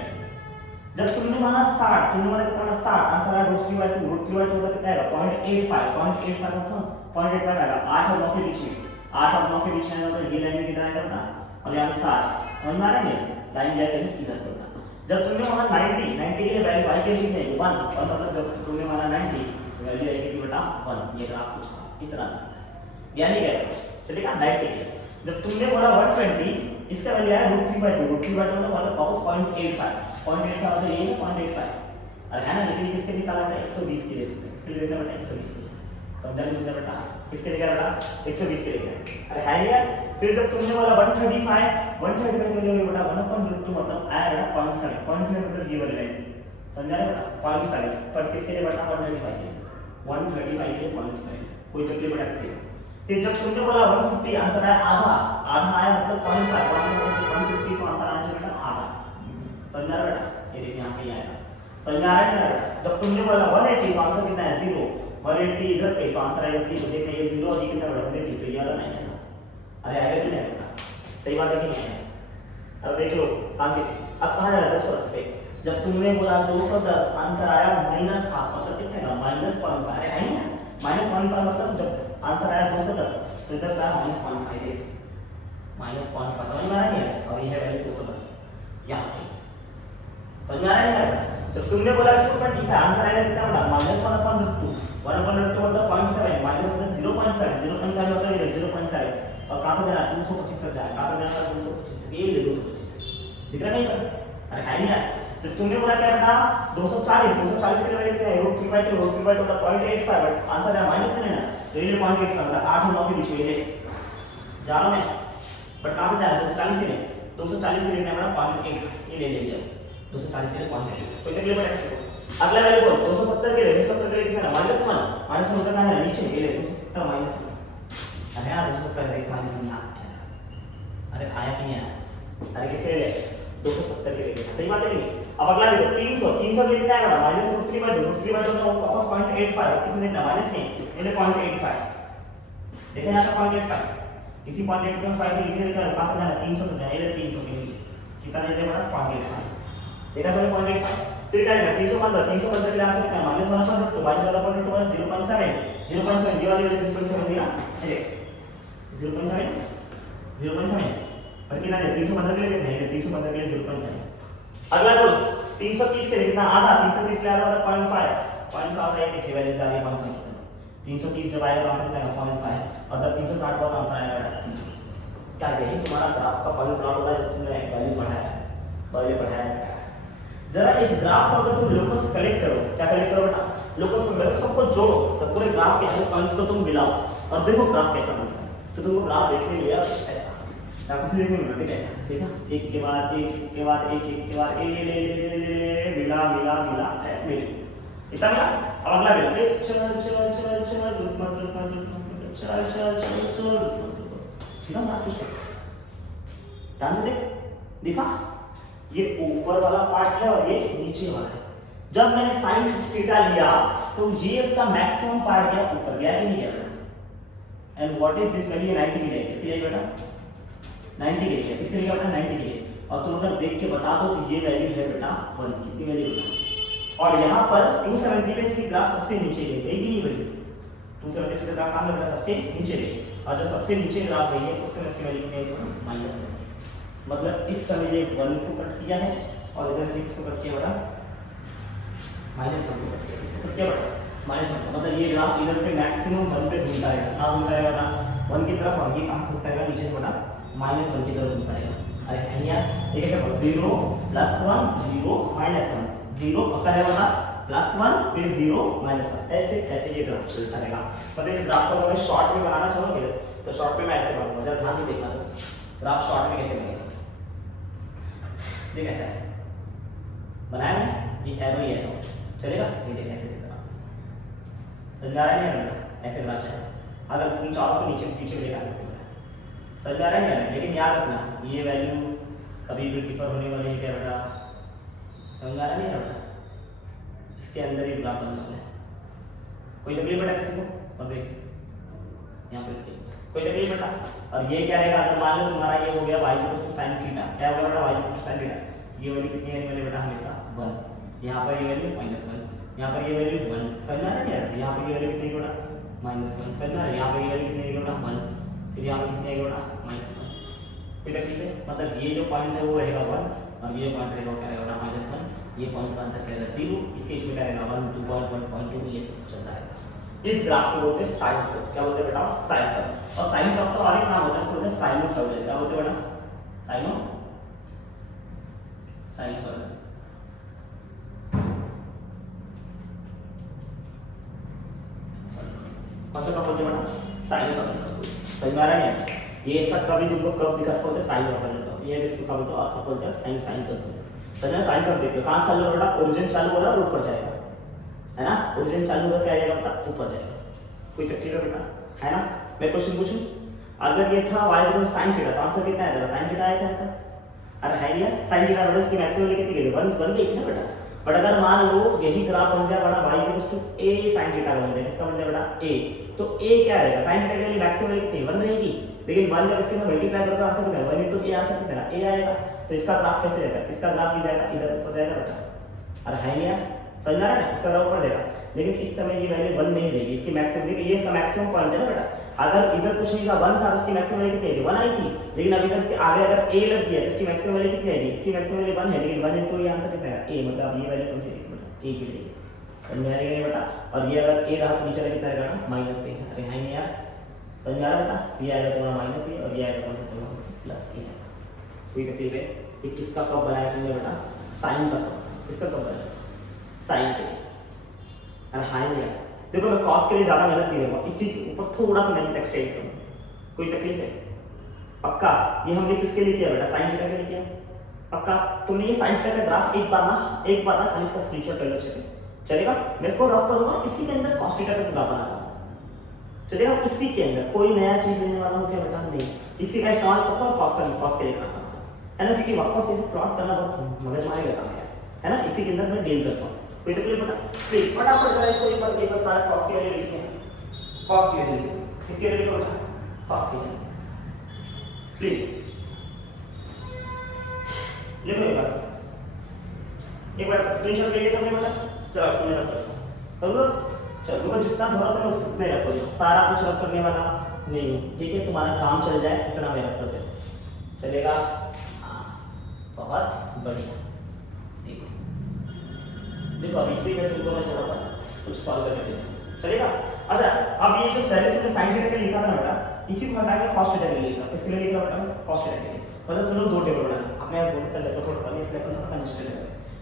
जब तुमने माना 60 तुमने माना कितना 60 आंसर आया √3/2 √3/2 होता कितना आएगा 0.85 आंसर 0.85 आएगा, 8 और 9 के बीच में 8 और 9 के बीच में आएगा तो ये लाइन में कितना आएगा बेटा, और यहाँ 60 समझ में आ रहा है, लाइन जाएगा इधर पर, जब तुमने माना 90 के लिए वैल्यू y के लिए नहीं 1 और मतलब जब तुमने माना 90 वैल्यू आएगी बेटा 1, ये ग्राफ कुछ इतना यानी क्या चलेगा 90 के, जब तुमने बोला 120 इसका वैल्यू आया √3/2 मतलब वापस 0.85 मतलब ये है 0.85, अरे है ना, लेकिन किसके निकाला बेटा 120 के लिए, इसके लिए बेटा 120 के लिए समझा नहीं समझा बेटा, इसके लिए बेटा 120 के लिए, अरे है यार, फिर जब तुमने बोला 135 की वैल्यू बेटा 1/√2 मतलब आया बेटा 0.7 मतलब ये वाली लाइन समझा बेटा 0.7, पर किसके लिए बेटा 135 के लिए 135 के लिए 0.7, कोई तकलीफ बेटा किसी को, फिर जब तुमने बोला 150 आंसर आया आधा आया मतलब 0.5 150 तो आंसर आना चाहिए बेटा आधा, समझा बेटा, ये देखिए यहाँ पे आएगा समझ आ रहा है, जब तुमने बोला 180 तो आंसर कितना है 0, 180 इधर पे तो आंसर आएगा 0, देखिए ये 0 और ये कितना बड़ा 180 तो ये वाला नहीं आएगा, अरे आएगा कि नहीं आएगा, सही बात है कि नहीं आएगा, अब देख लो शांति से, अब कहा जा रहा है 210 पे, जब तुमने बोला 210 आंसर आया -7 मतलब कितना है -0.5, अरे है ना -0.5 मतलब जब आंसर आया 210 तो इधर से आया -0.5 देख -0.5 समझ में आ रहा है, और ये है वैल्यू 210 यहाँ पे समझ में आ रहा है, तो तुमने बोला 225 आंसर आएगा कितना बेटा -1/2 1/2 मतलब 0.7 -0.7 0.7 होता है 0.7 और कहाँ तक जाना है 225 तक जाना है, कहाँ तक जाना है 225 तक, ये ले 225 दिख रहा नहीं पर, अरे है नहीं यार। तो तुमने बोला क्या बेटा 240 के लिए लिखना है √3/2 का 0.85 बट आंसर है माइनस में लेना, तो ये 0.85 मतलब 8 और 9 के बीच में ले जा रहा मैं, बट कहाँ तक जा रहा है 240 के लिए, 240 के लिए लिखना है 0.85, ये ले लिया 240 के लिए 0.85, कोई तकलीफ नहीं है। अगला वैल्यू बोल 270 के लिए, 270 के लिए कितना है -1 करना है नीचे, ये ले तो -1, अरे यार 270 देख -1 यहाँ अरे आया कि नहीं आया, अरे किसके लिए 270 के लिए, सही बात है नहीं। अब अगला देखो 300 के लिए कितना है बड़ा -√3/2 तो वापस 0.85 किसने देखना माइनस में, ये 0.85 देखा यहाँ पर 0.85, इसी 0.85 को लिखने का कहाँ तक जाना 300 तक जाना, ये 300 के लिए कितना देते हैं बड़ा 0.85 देखा सर 0.85, फिर क्या है 315 के लिए आंसर कितना है -1 तो -1 वाला 0.7 ये वाली 0.7 दिया ये 0.7 पर कितना है 315 के लिए कितना है 315 के लिए 0.7। अगला बोल 330 के लिए कितना आधा, 330 के लिए आधा मतलब 0.5 है देखिए वैल्यू जा रही है 0.5 कितना, 330 जब आएगा तो आंसर कितना आएगा 0.5 और जब 360 का आंसर आएगा क्या देखिए तुम्हारा ग्राफ का फलन प्लॉट होगा जब तुमने वैल्यू बढ़ाया। जरा इस ग्राफ को अगर तुम लोकस कलेक्ट करो, क्या कलेक्ट करो बेटा लोकस को कलेक्ट, सबको जोड़ो, सब पूरे ग्राफ के हर पॉइंट्स को तुम मिलाओ और देखो ग्राफ कैसा बनता है। तो तुमको ग्राफ देखने लिया ऐसा आपसे देखने मिलता है ऐसा, ठीक है एक के बाद एक के बाद एक के बाद ए ले मिला मिले इतना मिला। अब अगला मिला चल सीधा मार कुछ ध्यान से देख दिखा, ये ऊपर वाला पार्ट है और ये नीचे वाला है। जब मैंने sin थीटा लिया तो ये इसका मैक्सिमम पार्ट गया ऊपर, गया कि नहीं गया बेटा। And what is this value 90 के लिए, किसके लिए बेटा 90 के लिए, किसके लिए बेटा 90 के लिए। और तुम अगर देख के बता दो तो ये वैल्यू है बेटा 1, कितनी वैल्यू बेटा। और यहाँ पर 270 में इसकी ग्राफ सबसे नीचे गई, गई नहीं वैल्यू 270 से ग्राफ कहाँ है बेटा सबसे नीचे गई, और जो सबसे नीचे ग्राफ गई है उस समय इसकी वैल्यू कितनी है -1, मतलब इस समय ये 1 को कट किया है और इधर से इसको कट किया बड़ा -1 को कट किया, इसको कट किया बड़ा -1, मतलब ये ग्राफ इधर पे मैक्सिमम 1 पे घूमता है, कहां घूमता है बड़ा 1 की तरफ, और ये कहां घूमता है नीचे से बड़ा -1 की तरफ घूमता है। अरे है यार ये क्या है 0 +1 0 -1 0 पक्का है बड़ा +1 फिर 0 -1 ऐसे ऐसे ये ग्राफ चलता रहेगा। मतलब इस ग्राफ को अगर शॉर्ट में बनाना चाहोगे तो शॉर्ट में मैं ऐसे बनाऊंगा, जरा ध्यान से देखना तो ग्राफ शॉर्ट में कैसे बनेगा देख ऐसा है बनाया मैंने, ये एरो चलेगा, ये देख ऐसे तरह समझ आ रहा है नहीं ऐसे ग्राफ चलेगा। अगर तुम चाहो तो नीचे पीछे भी दिखा सकते हो, समझ आ रहा है नहीं, लेकिन याद रखना ये वैल्यू कभी भी डिफर होने वाली है क्या बेटा, समझ आ रहा नहीं बेटा, इसके अंदर ही ग्राफ बनने वाला है। कोई तकलीफ बेटा किसी को, और देख यहाँ पर इसके कोई तकलीफ बेटा। और ये क्या रहेगा अगर मान लो तुम्हारा ये हो गया y sin थीटा, क्या होगा बेटा y sin थीटा, ये वैल्यू कितनी आने वाली बेटा हमेशा 1, यहाँ पर ये वैल्यू -1, यहाँ पर ये वैल्यू 1, समझ आ रहा है, यहाँ पर ये वैल्यू कितनी है बेटा -1, समझ आ रहा है, यहाँ पर ये वैल्यू कितनी है बेटा 1, फिर यहाँ पर कितनी है बेटा -1, कोई तकलीफ है, मतलब ये जो पॉइंट है वो रहेगा 1 और ये पॉइंट रहेगा क्या रहेगा -1, ये पॉइंट का आंसर क्या रहेगा 0, इसके बीच में क्या रहेगा 1 2 1.2 ये चलता है। इस ग्राफ को बोलते हैं साइन कर्व, क्या बोलते हैं बेटा साइन कर्व। और साइन कर्व का और एक नाम होता है इसको बोलते हैं साइनसॉइडल, क्या बोलते हैं बेटा साइनसॉइडल। कौन सा कर्व बोलते हैं बेटा साइनसॉइडल, समझ में आ रहा है। ये सब कभी तुमको कर्व दिखा सकते हैं साइनसॉइडल कर्व, ये इसको क्या बोलते हैं और बोलते हैं साइन कर्व। समझना साइन कर्व देखो कहां चालू हो रहा है, ओरिजिन चालू हो रहा है और ऊपर जाएगा है ना, ओरिजिन चालू होकर क्या आएगा बेटा ऊपर जाएगा। कोई तकलीफ है बेटा है ना। मैं क्वेश्चन पूछूं, अगर ये था y sin थीटा तो आंसर कितना आएगा sin थीटा आया था बेटा, अरे है यार sin थीटा मतलब इसकी मैक्सिमम वैल्यू कितनी गई 1 बन गई थी ना बेटा। बट अगर मान लो यही ग्राफ बन जाए बड़ा y a sin थीटा बन जाए, किसका बन जाए बेटा a, तो a क्या रहेगा sin थीटा की वैल्यू मैक्सिमम वैल्यू कितनी 1 रहेगी, लेकिन 1 जब इसके साथ मल्टीप्लाई करोगे आंसर कितना 1 a आंसर कितना a आएगा। तो इसका ग्राफ कैसे रहेगा, इसका ग्राफ भी जाएगा इधर ऊपर जाएगा बेटा, अरे है यार समझ आ रहा है, इसका ग्राफ ऊपर जाएगा, लेकिन इस समय ये वैल्यू 1 नहीं रहेगी, इसकी मैक्सिमम ये इसका मैक्सिमम पॉइंट है ना बेटा। अगर इधर कुछ नहीं था 1 था तो इसकी मैक्सिमम वैल्यू कितनी थी 1 आई थी, लेकिन अभी तक इसके आगे अगर a लग गया तो इसकी मैक्सिमम वैल्यू कितनी आएगी, इसकी मैक्सिमम वैल्यू 1 है, लेकिन 1 ये आंसर कितना है a, मतलब ये वैल्यू कौन सी रहेगी बेटा a की रहेगी, समझ में आएगा बेटा। और ये अगर a रहा तो नीचे कितना रहेगा -a, अरे है नहीं यार समझ में आ रहा है बेटा? तो ये आएगा तुम्हारा माइनस ए और ये आएगा कौन सा तुम्हारा प्लस ए। कोई तकलीफ है? ये किसका कब बनाया तुमने बेटा? साइन का कब। किसका कब बनाया? साइन के लिए। और हाई नहीं आया। देखो मैं कॉस के लिए ज़्यादा मेहनत नहीं करूँगा, इसी के ऊपर थोड़ा सा मेहनत एक्सटेंड करूँगा। कोई तकलीफ है? पक्का? ये हमने किसके लिए किया बेटा? साइन थीटा के लिए किया। पक्का? तुमने ये साइन थीटा का ग्राफ एक बार ना खाली इसका स्क्रीनशॉट ले लो। चलेगा? मैं इसको रफ करूँगा, इसी के अंदर कॉस थीटा का ग्राफ बनाता हूँ। चलेगा? इसी के अंदर कोई नया चीज लेने वाला हो क्या बेटा? नहीं। इसी का इस्तेमाल करता हूँ कॉस के लिए करता हूँ, है ना? क्योंकि वापस इसे प्लॉट करना बहुत मगजमारी का काम है ना? इसी के अंदर मैं डील करता हूँ। कोई तकलीफ बेटा? प्लीज फटाफट जरा इसको एक बार सारा कॉस के लिए लिखते हैं। कॉस के लिए इसके लिए लिखो बेटा, कॉस के लिए प्लीज लिखो एक बार स्क्रीनशॉट ले लिया सबने बेटा? चलो इसको मैं रख करता हूँ। चलो चलो जितना जरूरत है उतना ही रखो, सारा कुछ रख करने वाला नहीं, ठीक है? तुम्हारा काम चल जाए इतना मैं रख कर दे, चलेगा? बहुत बढ़िया। देखो देखो अभी इसी में तुमको मैं थोड़ा सा कुछ सॉल्व करके देता हूँ, चलेगा? अच्छा अब ये जो पहले से साइन थीटा के लिए लिखा था ना बेटा, इसी को हटा के कॉस थीटा के लिए लिखा। इसके लिए लिखा बेटा कॉस थीटा के लिए, मतलब तुम लोग दो टेबल बनाए, अपने आप बोल कर जब थोड़ा कम इसलिए अपन थोड़ा कंजस्टेड है,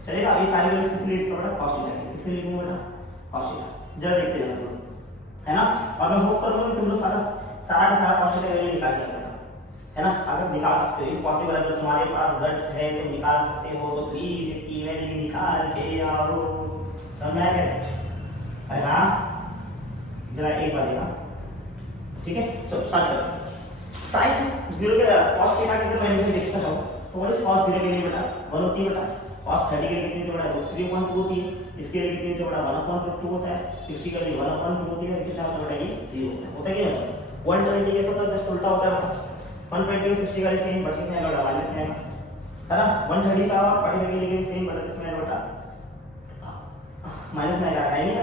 चलेगा? अभी सारी वैल्यूज के लिए लिखा बेटा कॉस थीटा के, इसके लिए लिखूंगा बेटा कॉस थीटा। जरा देखते हैं है ना? और मैं होप करूंगा कि तुम लोग सारा का सारा कॉस थीटा वैल्यू निकाल दिया है ना? अगर निकाल सकते हो, इफ पॉसिबल है तो तुम्हारे पास गट्स है तो निकाल सकते हो, तो प्लीज इसकी वैल्यू निकाल के आओ। समझ में आया? अरे हाँ जरा एक बार देखा, ठीक है? चलो स्टार्ट करो। साइन 0 के कॉस थीटा की अगर वैल्यू देखता हूं तो व्हाट इज कॉस 0 के लिए बेटा 1 होती है बेटा। कॉस 30 के लिए कितनी होती है बेटा 3.2 होती है। इसके लिए कितनी होती है बेटा 1/2 होता है। 60 के लिए 1/2 होती है। कितना होता है बेटा ये 0 होता है कि नहीं होता? 120 के साथ तो जस्ट उल्टा होता है बेटा। 120 60 का सेम बट किसमें आएगा माइनस में आएगा, है ना? 135 का 45 के लिए सेम बट किसमें आएगा बेटा माइनस में आएगा, है नहीं?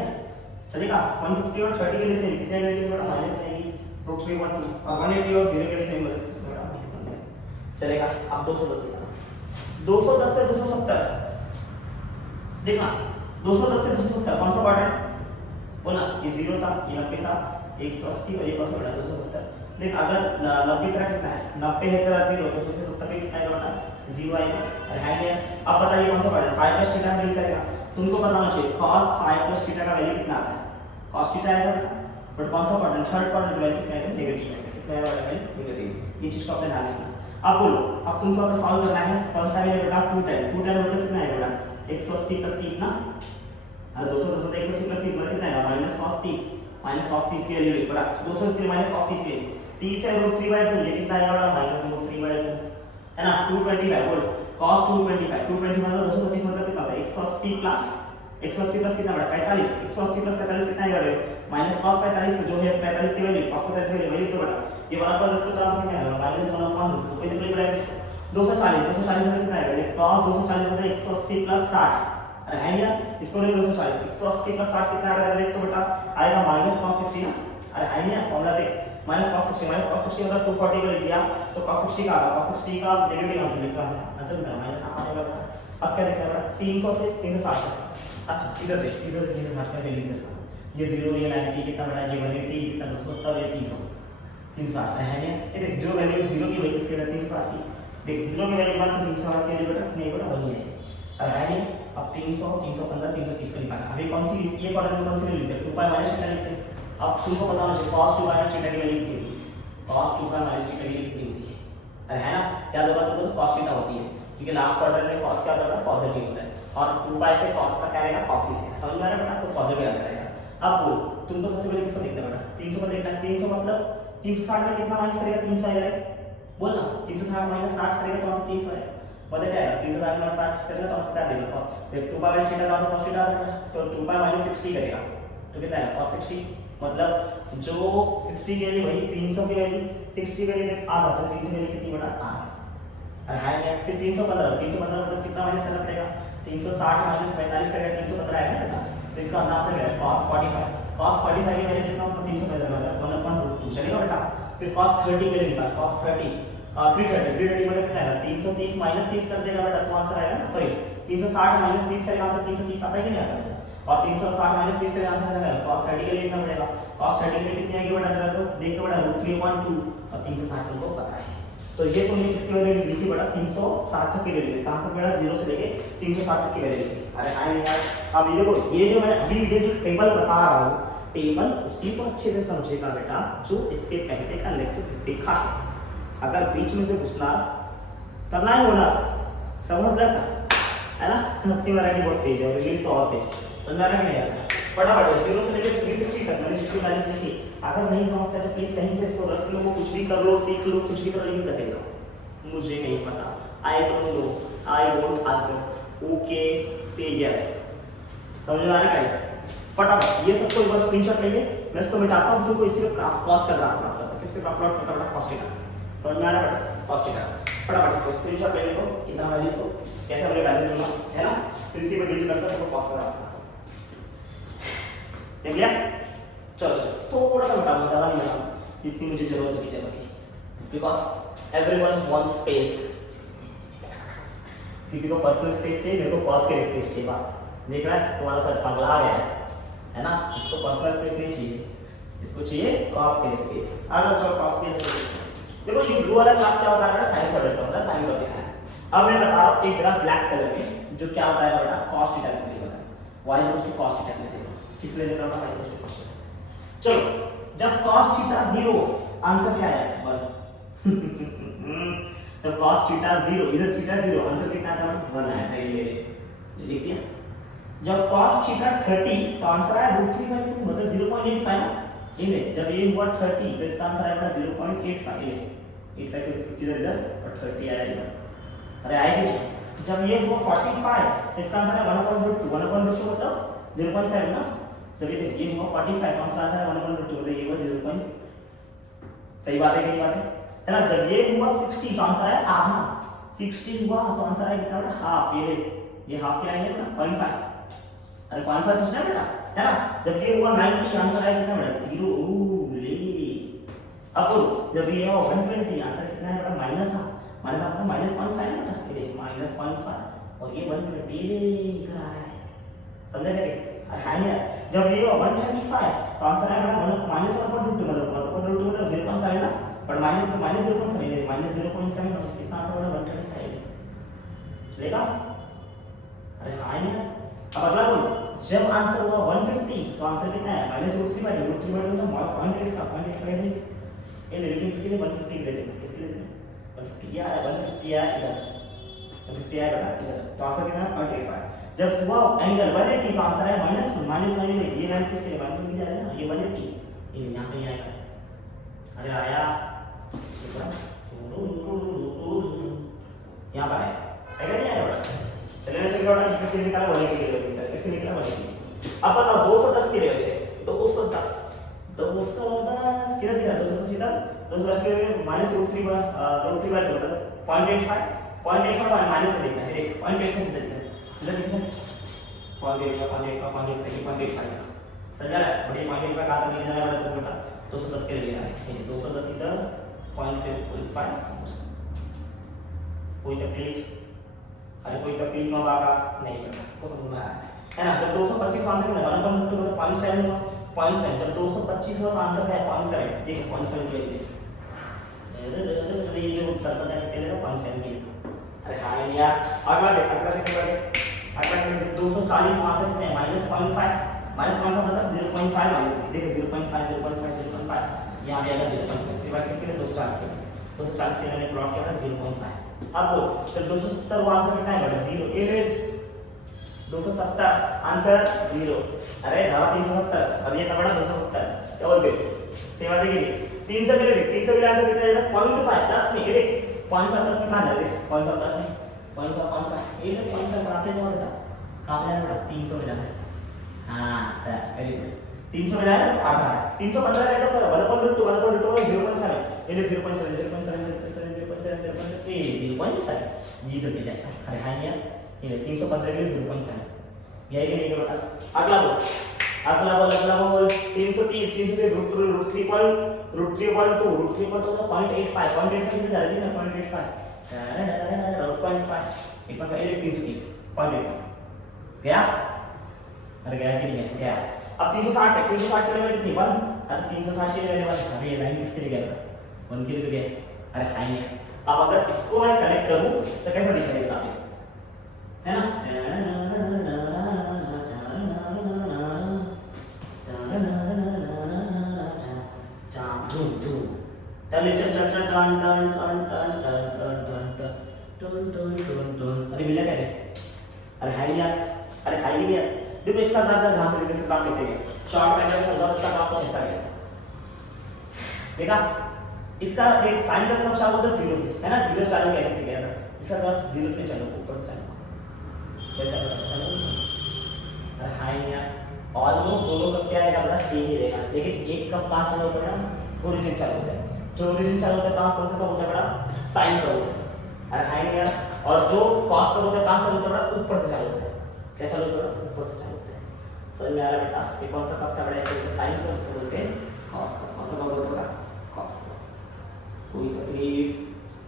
चलेगा? 150 और 30 के लिए सेम कितने के लिए बेटा माइनस में आएगी, √312 और 180 और 0 के लिए सेम बेटा माइनस में चलेगा। अब 210 दिखाना, 210 से 270 देखना, 210 से 270 कौन सा पार्ट है बोला? ये 0 था, ये 90 था, 180 और ये कौन सा बेटा 270। देख अगर 90 तरह कितना है 90 है तरह 0 तो 270 पे कितना आएगा बेटा 0 आएगा। और है क्या? अब बताइए कौन सा पार्ट है? पाई प्लस थीटा में डील करेगा। तुमको पता होना चाहिए cos पाई प्लस थीटा का वैल्यू कितना आता है? cos थीटा आएगा बेटा, बट कौन सा पार्ट है? थर्ड पार्ट जो वैल्यू किसमें आएगा नेगेटिव आएगा। किसमें आएगा वैल्यू नेगेटिव। ये चीज को अपने ध्यान रखना। अब बोलो, अब तुमको अगर सॉल्व करना है कौन सा है बेटा 2 10 मतलब कितना आएगा बेटा 180 + 30 ना, और 210 तो 180 + 30 मतलब कितना आएगा -cos 30 की वैल्यू लिख बेटा 200 के लिए -cos 30 की 30 है √3/2 ये कितना आएगा बेटा -√3/2 है ना। 225 बोल cos 225 मतलब 225 मतलब कितना होता है 180 प्लस कितना बेटा 45 180 + 45 कितना आएगा बेटा -cos 45 जो है 45 की वैल्यू cos 45 की वैल्यू तो बेटा ये वाला पर तो आंसर कितना आएगा -1/2 कोई तकलीफ पड़ेगा 240 मतलब कितना आएगा ये cos 240 मतलब 180 + 60 अरे है यार इसको ले 240 180 + 60 कितना आएगा देख तो बेटा आएगा -cos 60 ना। अरे है यार फॉर्मूला देख -cos 60 मतलब 240 को लिख दिया तो cos 60 का आएगा cos 60 का नेगेटिव आंसर लिख रहा है मतलब माइनस आएगा बेटा। अब क्या देखना बेटा 300 से 360 तक। अच्छा इधर देख इधर 360 का वैल्यू देखना ये 0 ये 90 कितना बेटा ये 180 कितना 270 ये 360 है ना। ये देख जो वैल्यू 0 की वैल्यू इसके 360 की देख 0 की वैल्यू बात तो 360 के लिए बेटा नहीं बेटा वही है। अब है नहीं अब 300 315 330 का निकालना। अभी कौन सी ये क्वाड्रेंट कौन सी लिखते हैं 2 पाई माइनस थीटा लिखते हैं। अब तुमको पता होना चाहिए cos 2 माइनस थीटा की वैल्यू कितनी होती है cos 2 का माइनस थीटा की वैल्यू कितनी होती है अरे है ना। याद होगा तुमको तो cos थीटा होती है क्योंकि लास्ट क्वाड्रेंट में cos क्या होता है पॉजिटिव होता है और 2 पाई से cos का क्या आएगा cos लिखेगा। समझ में आ रहा है बेटा तो पॉजिटिव आंसर आएगा। अब बोल तुमको सबसे पहले किसको देखना बेटा 300 को देखना 300 मतलब 360 में कितना माइनस करेगा 300 आएगा बोल ना 360 माइनस 60 करेगा तो आंसर 300 आएगा। मतलब क्या आएगा 360 माइनस 60 करेगा तो आंसर क्या देगा देख 2 पाई माइनस थीटा का आंसर cos थीटा आ जाएगा तो 2 पाई माइनस 60 करेगा तो कितना आएगा cos 60 मतलब जो 60 के लिए वही 300 की वैल्यू 60 की वैल्यू आधा तो 300 की वैल्यू कितनी बड़ा आधा और है क्या फिर 315 मतलब कितना माइनस करना पड़ेगा 360 माइनस 45 करेगा 315 आएगा बेटा तो इसका आंसर क्या है cos 45 की वैल्यू कितना होगा 315 1/2 चलेगा बेटा। फिर cos 30 के लिए निकाल cos 30 330 मतलब कितना आएगा 330 माइनस 30 कर देगा बेटा तो आंसर आएगा ना सॉरी 360 माइनस 30 करेगा आंसर 330 आता है कि नहीं आता और 360 माइनस 30 का आंसर क्या है cos 30 के लिए लिखना पड़ेगा। cos 30 के लिए कितनी आएगी बेटा जरा तो देख तो बेटा √3/2 और 360 तुमको पता है। तो ये तुमने किसकी वैल्यू लिखी बेटा 360 तक की वैल्यू लिखी। कहां से बेटा 0 से लेके 360 तक की वैल्यू लिखी। अरे हां यार अब ये देखो ये जो मैं अभी ये जो टेबल बता रहा हूं टेबल उसी को अच्छे से समझेगा बेटा जो इसके पहले का लेक्चर देखा है। अगर बीच में से घुसना करना है होना समझ लेता है ना। अपनी वैरायटी बहुत तेज है और इंग्लिश तो और तेज समझ रहा है कि नहीं यार। फटाफट 0 से लेकर 360 तक मैंने इसकी वैल्यू लिखी। अगर नहीं समझता तो प्लीज कहीं से इसको रख लो कुछ भी कर लो सीख लो कुछ भी करो लेकिन करके दिखाओ। मुझे नहीं पता I don't know I won't answer okay से यस समझ में आ रहा है। फटाफट ये सबको एक बार स्क्रीनशॉट लेंगे मैं इसको मिटाता हूं तुमको इसी को क्रॉस कर रहा हूं किसके प्लॉट फटाफट कॉस्ट का समझ में आ रहा है कॉस्ट का फटाफट इसको स्क्रीनशॉट ले लो इतना वैल्यू को कैसे मैंने वैल्यू चुना है ना फिर इसी पे डिलीट करता हूं कॉस्ट का देख लिया। चलो थोड़ा सा मिटाऊंगा ज्यादा नहीं मिटाऊंगा जितनी मुझे जरूरत है जगह की बिकॉज एवरीवन वांट्स स्पेस। किसी को पर्सनल स्पेस चाहिए मेरे को कॉस्ट के स्पेस चाहिए बात देख रहा है तुम्हारा सर पगला गया है ना। इसको पर्सनल स्पेस नहीं चाहिए इसको चाहिए कॉस्ट के स्पेस। आ जाओ चलो कॉस्ट के स्पेस देखो ये ब्लू वाला ग्राफ क्या होता है साइन सॉलिड का होता है साइन का दिखा है। अब मैं बता रहा हूं एक ग्राफ ब्लैक कलर में जो क्या होता है बेटा cos थीटा के लिए होता है y equals to cos theta के लिए किस लिए दे रहा हूं y equals to cos theta. चलो जब cos थीटा 0 आंसर क्या है 1 जब cos थीटा 0 इधर थीटा 0 आंसर कितना था 1 आया ये लिख दिया। जब cos थीटा 30 तो आंसर आया √3/2 मतलब 0.85 ना ये जब ये हुआ 30 तो इसका आंसर आएगा 0.85 ये 85 किधर इधर और 30 आया इधर। अरे आया कि नहीं। जब ये हुआ 45 इसका आंसर है 1/2 1/2 मतलब 0.7 ना। जब ये हुआ 45 तो आंसर आता है 1/2 मतलब ये हुआ 0. सही बात है कि नहीं बात है ना। जब ये हुआ 60 तो आंसर है आधा 60 हुआ तो आंसर है कितना बेटा हाफ ये हाफ की लाइन है बेटा 0.5 अरे 0.5 सोचना बेटा है ना। जब ये हुआ 90 आंसर है कितना बेटा 0 ओ ले। अब जब ये हुआ 120 आंसर कितना है बेटा माइनस मतलब -0.5 है बेटा ये देख -0.5 और ये 120 इधर आ रहा है समझा क्या अरे हां यार। जब ये 135 तो आंसर है बेटा -1/2 मतलब 1/2 मतलब 0.7 ना पर माइनस -0.7 मतलब कितना आंसर बेटा 135 चलेगा। अरे हां यार। अब अगला बोलो जब आंसर हुआ 150 तो आंसर कितना है -√3/2 मतलब 0.85 है ये लेकिन इसके लिए 150 ले देंगे किसके लिए 150 यार 150 यार इधर 150 आया बेटा इधर तो आंसर कितना है 0.85। जब हुआ एंगल 180 तो आंसर है -1 ये लाइन किसके लिए माइनस की जा रही है ना ये 180 ये यहां पे आएगा। अरे आया यहां पर आएगा नहीं आएगा बेटा चलिए चलिए बेटा किसके निकाला 180 किसके निकला 180। अब बताओ 210 के लिए 210 कितना दिया 210 सीधा 210 के लिए -√3/2 मतलब 0.85 माइनस में देखना है देख 0.85 कितना दिया इधर देखना 0.85 समझा रहा है बड़ी 0.85 का आता नहीं जा रहा है बेटा 210 के लिए आ रहा है 210 इधर 0.5 कोई तकलीफ अरे कोई तकलीफ ना होगा नहीं को समझ में आया है ना। जब 225 आंसर कितना 1.2 मतलब 0.7 हुआ 0.7 जब 225 हुआ तो आंसर क्या है 0.7 देखो 0.7 के लिए अरे ये जो सर्कल है इसके लिए 0.7 के लिए। अरे हां यार अगला देख 240 आंसर कितने -0.5 मतलब 0.5 माइनस देखो 0.5 यहां पे आएगा 0.5 सिवाय किसी ने 240 के 240 के मैंने प्लॉट किया था 0.5। अब तो 270 वो आंसर कितना है 0 ये ले 270 आंसर 0 अरे धावा 370 अब ये बड़ा 270 क्या बोलते सेवा देगी 300 के लिए 300 के लिए आंसर कितना है 0.5 प्लस में ये देख 0.5 प्लस में कहां जाएगा 0.5 प्लस में 0.5 ये ले 0.5 बढ़ाते जाओ बेटा कहां पे जाना बेटा 300 में जाना है हां सर वेरी गुड 300 में जाएगा तो आधा है 315 रहेगा तो 1/2 0.7 ये 0.7 ये तो जाएगा अरे हां यार ये 315 के लिए 0.7 यही नहीं बेटा। अगला बोल 330 के √3.2 0.85 से जा रही है ना 0.85 0.5 1.5 330 0.85 गया अरे गया कि नहीं गया? गया। अब 360 है, 360 के लिए मैंने कितनी 1, अरे 360 के लिए मैंने 1, अरे ये लाइन किसके लिए गया? 1 के लिए तो गया। अरे हाई है। अब अगर इसको मैं कनेक्ट करूं तो कैसा दिखाई देगा? है ना? अरे मिला क्या? अरे हाई लिया, अरे हाई लिया। देखो इसका ध्यान से देखो, इसका काम कैसे गया? शॉर्ट में अगर समझाओ इसका काम कुछ ऐसा गया। देखा? इसका एक साइन का कर्व चालू होता है 0 से, है ना? 0 चालू कैसे से गया था? इसका कर्व 0 से चालू, ऊपर से चालू। कैसा पता चला? अरे हाई लिया। ऑलमोस्ट दोनों का क्या रहेगा? बड़ा सेम ही रहेगा, लेकिन एक का पास चालू होता है ना, ओरिजिन चालू होता है। जो ओरिजिन चालू होता है कहां कौन सा का होता है? बड़ा साइन का होता है। अरे हाई लिया। और जो कॉस का होता है कहां चालू होता है? बड़ा ऊपर से चालू होता है। क्या चालू होता है? ऊपर से चालू होता है। समझ में आ रहा है बेटा? ये कौन सा कर्व था? बड़ा इसको साइन का, उसको बोलते हैं कॉस का। कौन सा कर्व बोलते हैं? कॉस का। कोई तकलीफ?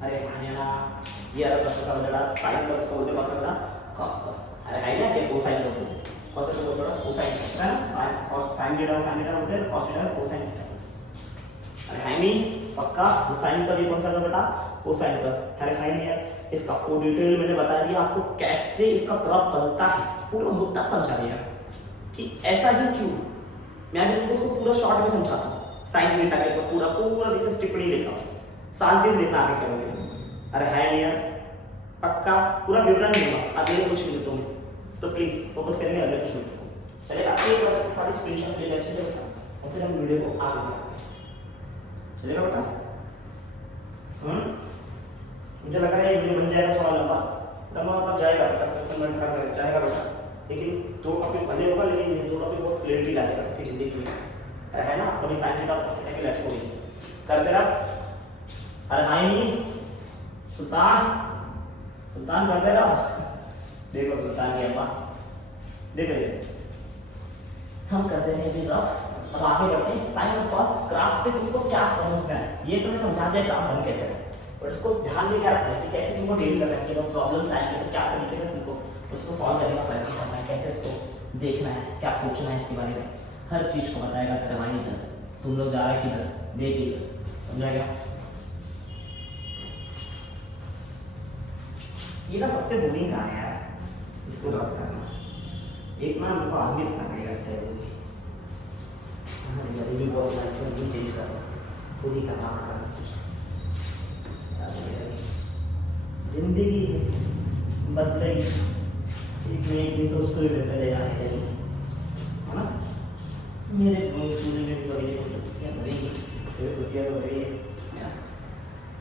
अरे हानिया ये अलग कसम का बड़ा साइन का, उसको बोलते हैं कौन सा? बड़ा कॉस का। अरे हाई ना के कोसाइन बोलते हैं। कौन सा बोलते हैं? कोसाइन, है ना? साइन कॉस, साइन थीटा बोलते हैं, कॉस थीटा कोसाइन थीटा। अरे हाई नहीं पक्का कोसाइन का भी कौन सा था बेटा? कोसाइन का। अरे हाई नहीं यार, इसका फुल डिटेल मैंने बता दिया आपको, कैसे इसका कर्व बनता है पूरा मुद्दा समझा दिया कि ऐसा ही क्यों। मैं अभी तुमको इसको पूरा शॉर्ट में समझाता हूं, साइन थीटा का पूरा पूरा दिस टिप्पणी लेता हूं, शांति से देखना आगे क्या होगा। अरे हाई नहीं यार पक्का पूरा विवरण दूंगा अगले कुछ मिनटों में, तो प्लीज फोकस करेंगे अगले कुछ मिनटों में। चलेगा? एक बार खाली स्क्रीनशॉट ले अच्छे से बता, और फिर हम वीडियो को आगे बढ़ाते हैं। चलेगा बेटा? मुझे लग रहा है ये वीडियो बन जाएगा थोड़ा लंबा मतलब जाएगा 55 मिनट का जाएगा बेटा, लेकिन दो टॉपिक भले होगा, लेकिन ये दो टॉपिक बहुत क्लियरिटी लाएगा आपकी जिंदगी में, है ना? कभी साइन थीटा और cos थीटा की लटक होगी करते रहो। अरे हाई नहीं सुल्तान, सुल्तान करते रहो। देखो सुल्तान की अम्मा, देखो ये हम करते रहे अभी रहो। अब आगे बढ़ते हैं। साइन और कॉस ग्राफ पे तुमको क्या समझना है ये तो मैं समझा दिया ग्राफ बन कैसे है, और इसको ध्यान में क्या रखना है कि कैसे तुमको डील करना है। जब प्रॉब्लम्स आएंगे तो क्या तरीके से तुमको उसको सॉल्व करने का प्रयत्न करना है, कैसे उसको देखना है, क्या सोचना है इसके बारे में, हर चीज को बताएगा। करवाई इधर तुम लोग जा रहे किधर, देखिए समझाएगा। ये ना सबसे बोरिंग काम है यार, इसको रख करना एक ना हमको आगे रखना पड़ेगा। भी बहुत नहीं चेंज कर खुद ही करना पड़ेगा सब कुछ। जिंदगी बदलेगी एक न एक दिन तो उसको भी बदलेगा, है ना? मेरे पूरे में तो ये खुशियाँ भरेगी, फिर खुशियाँ तो भरेगी,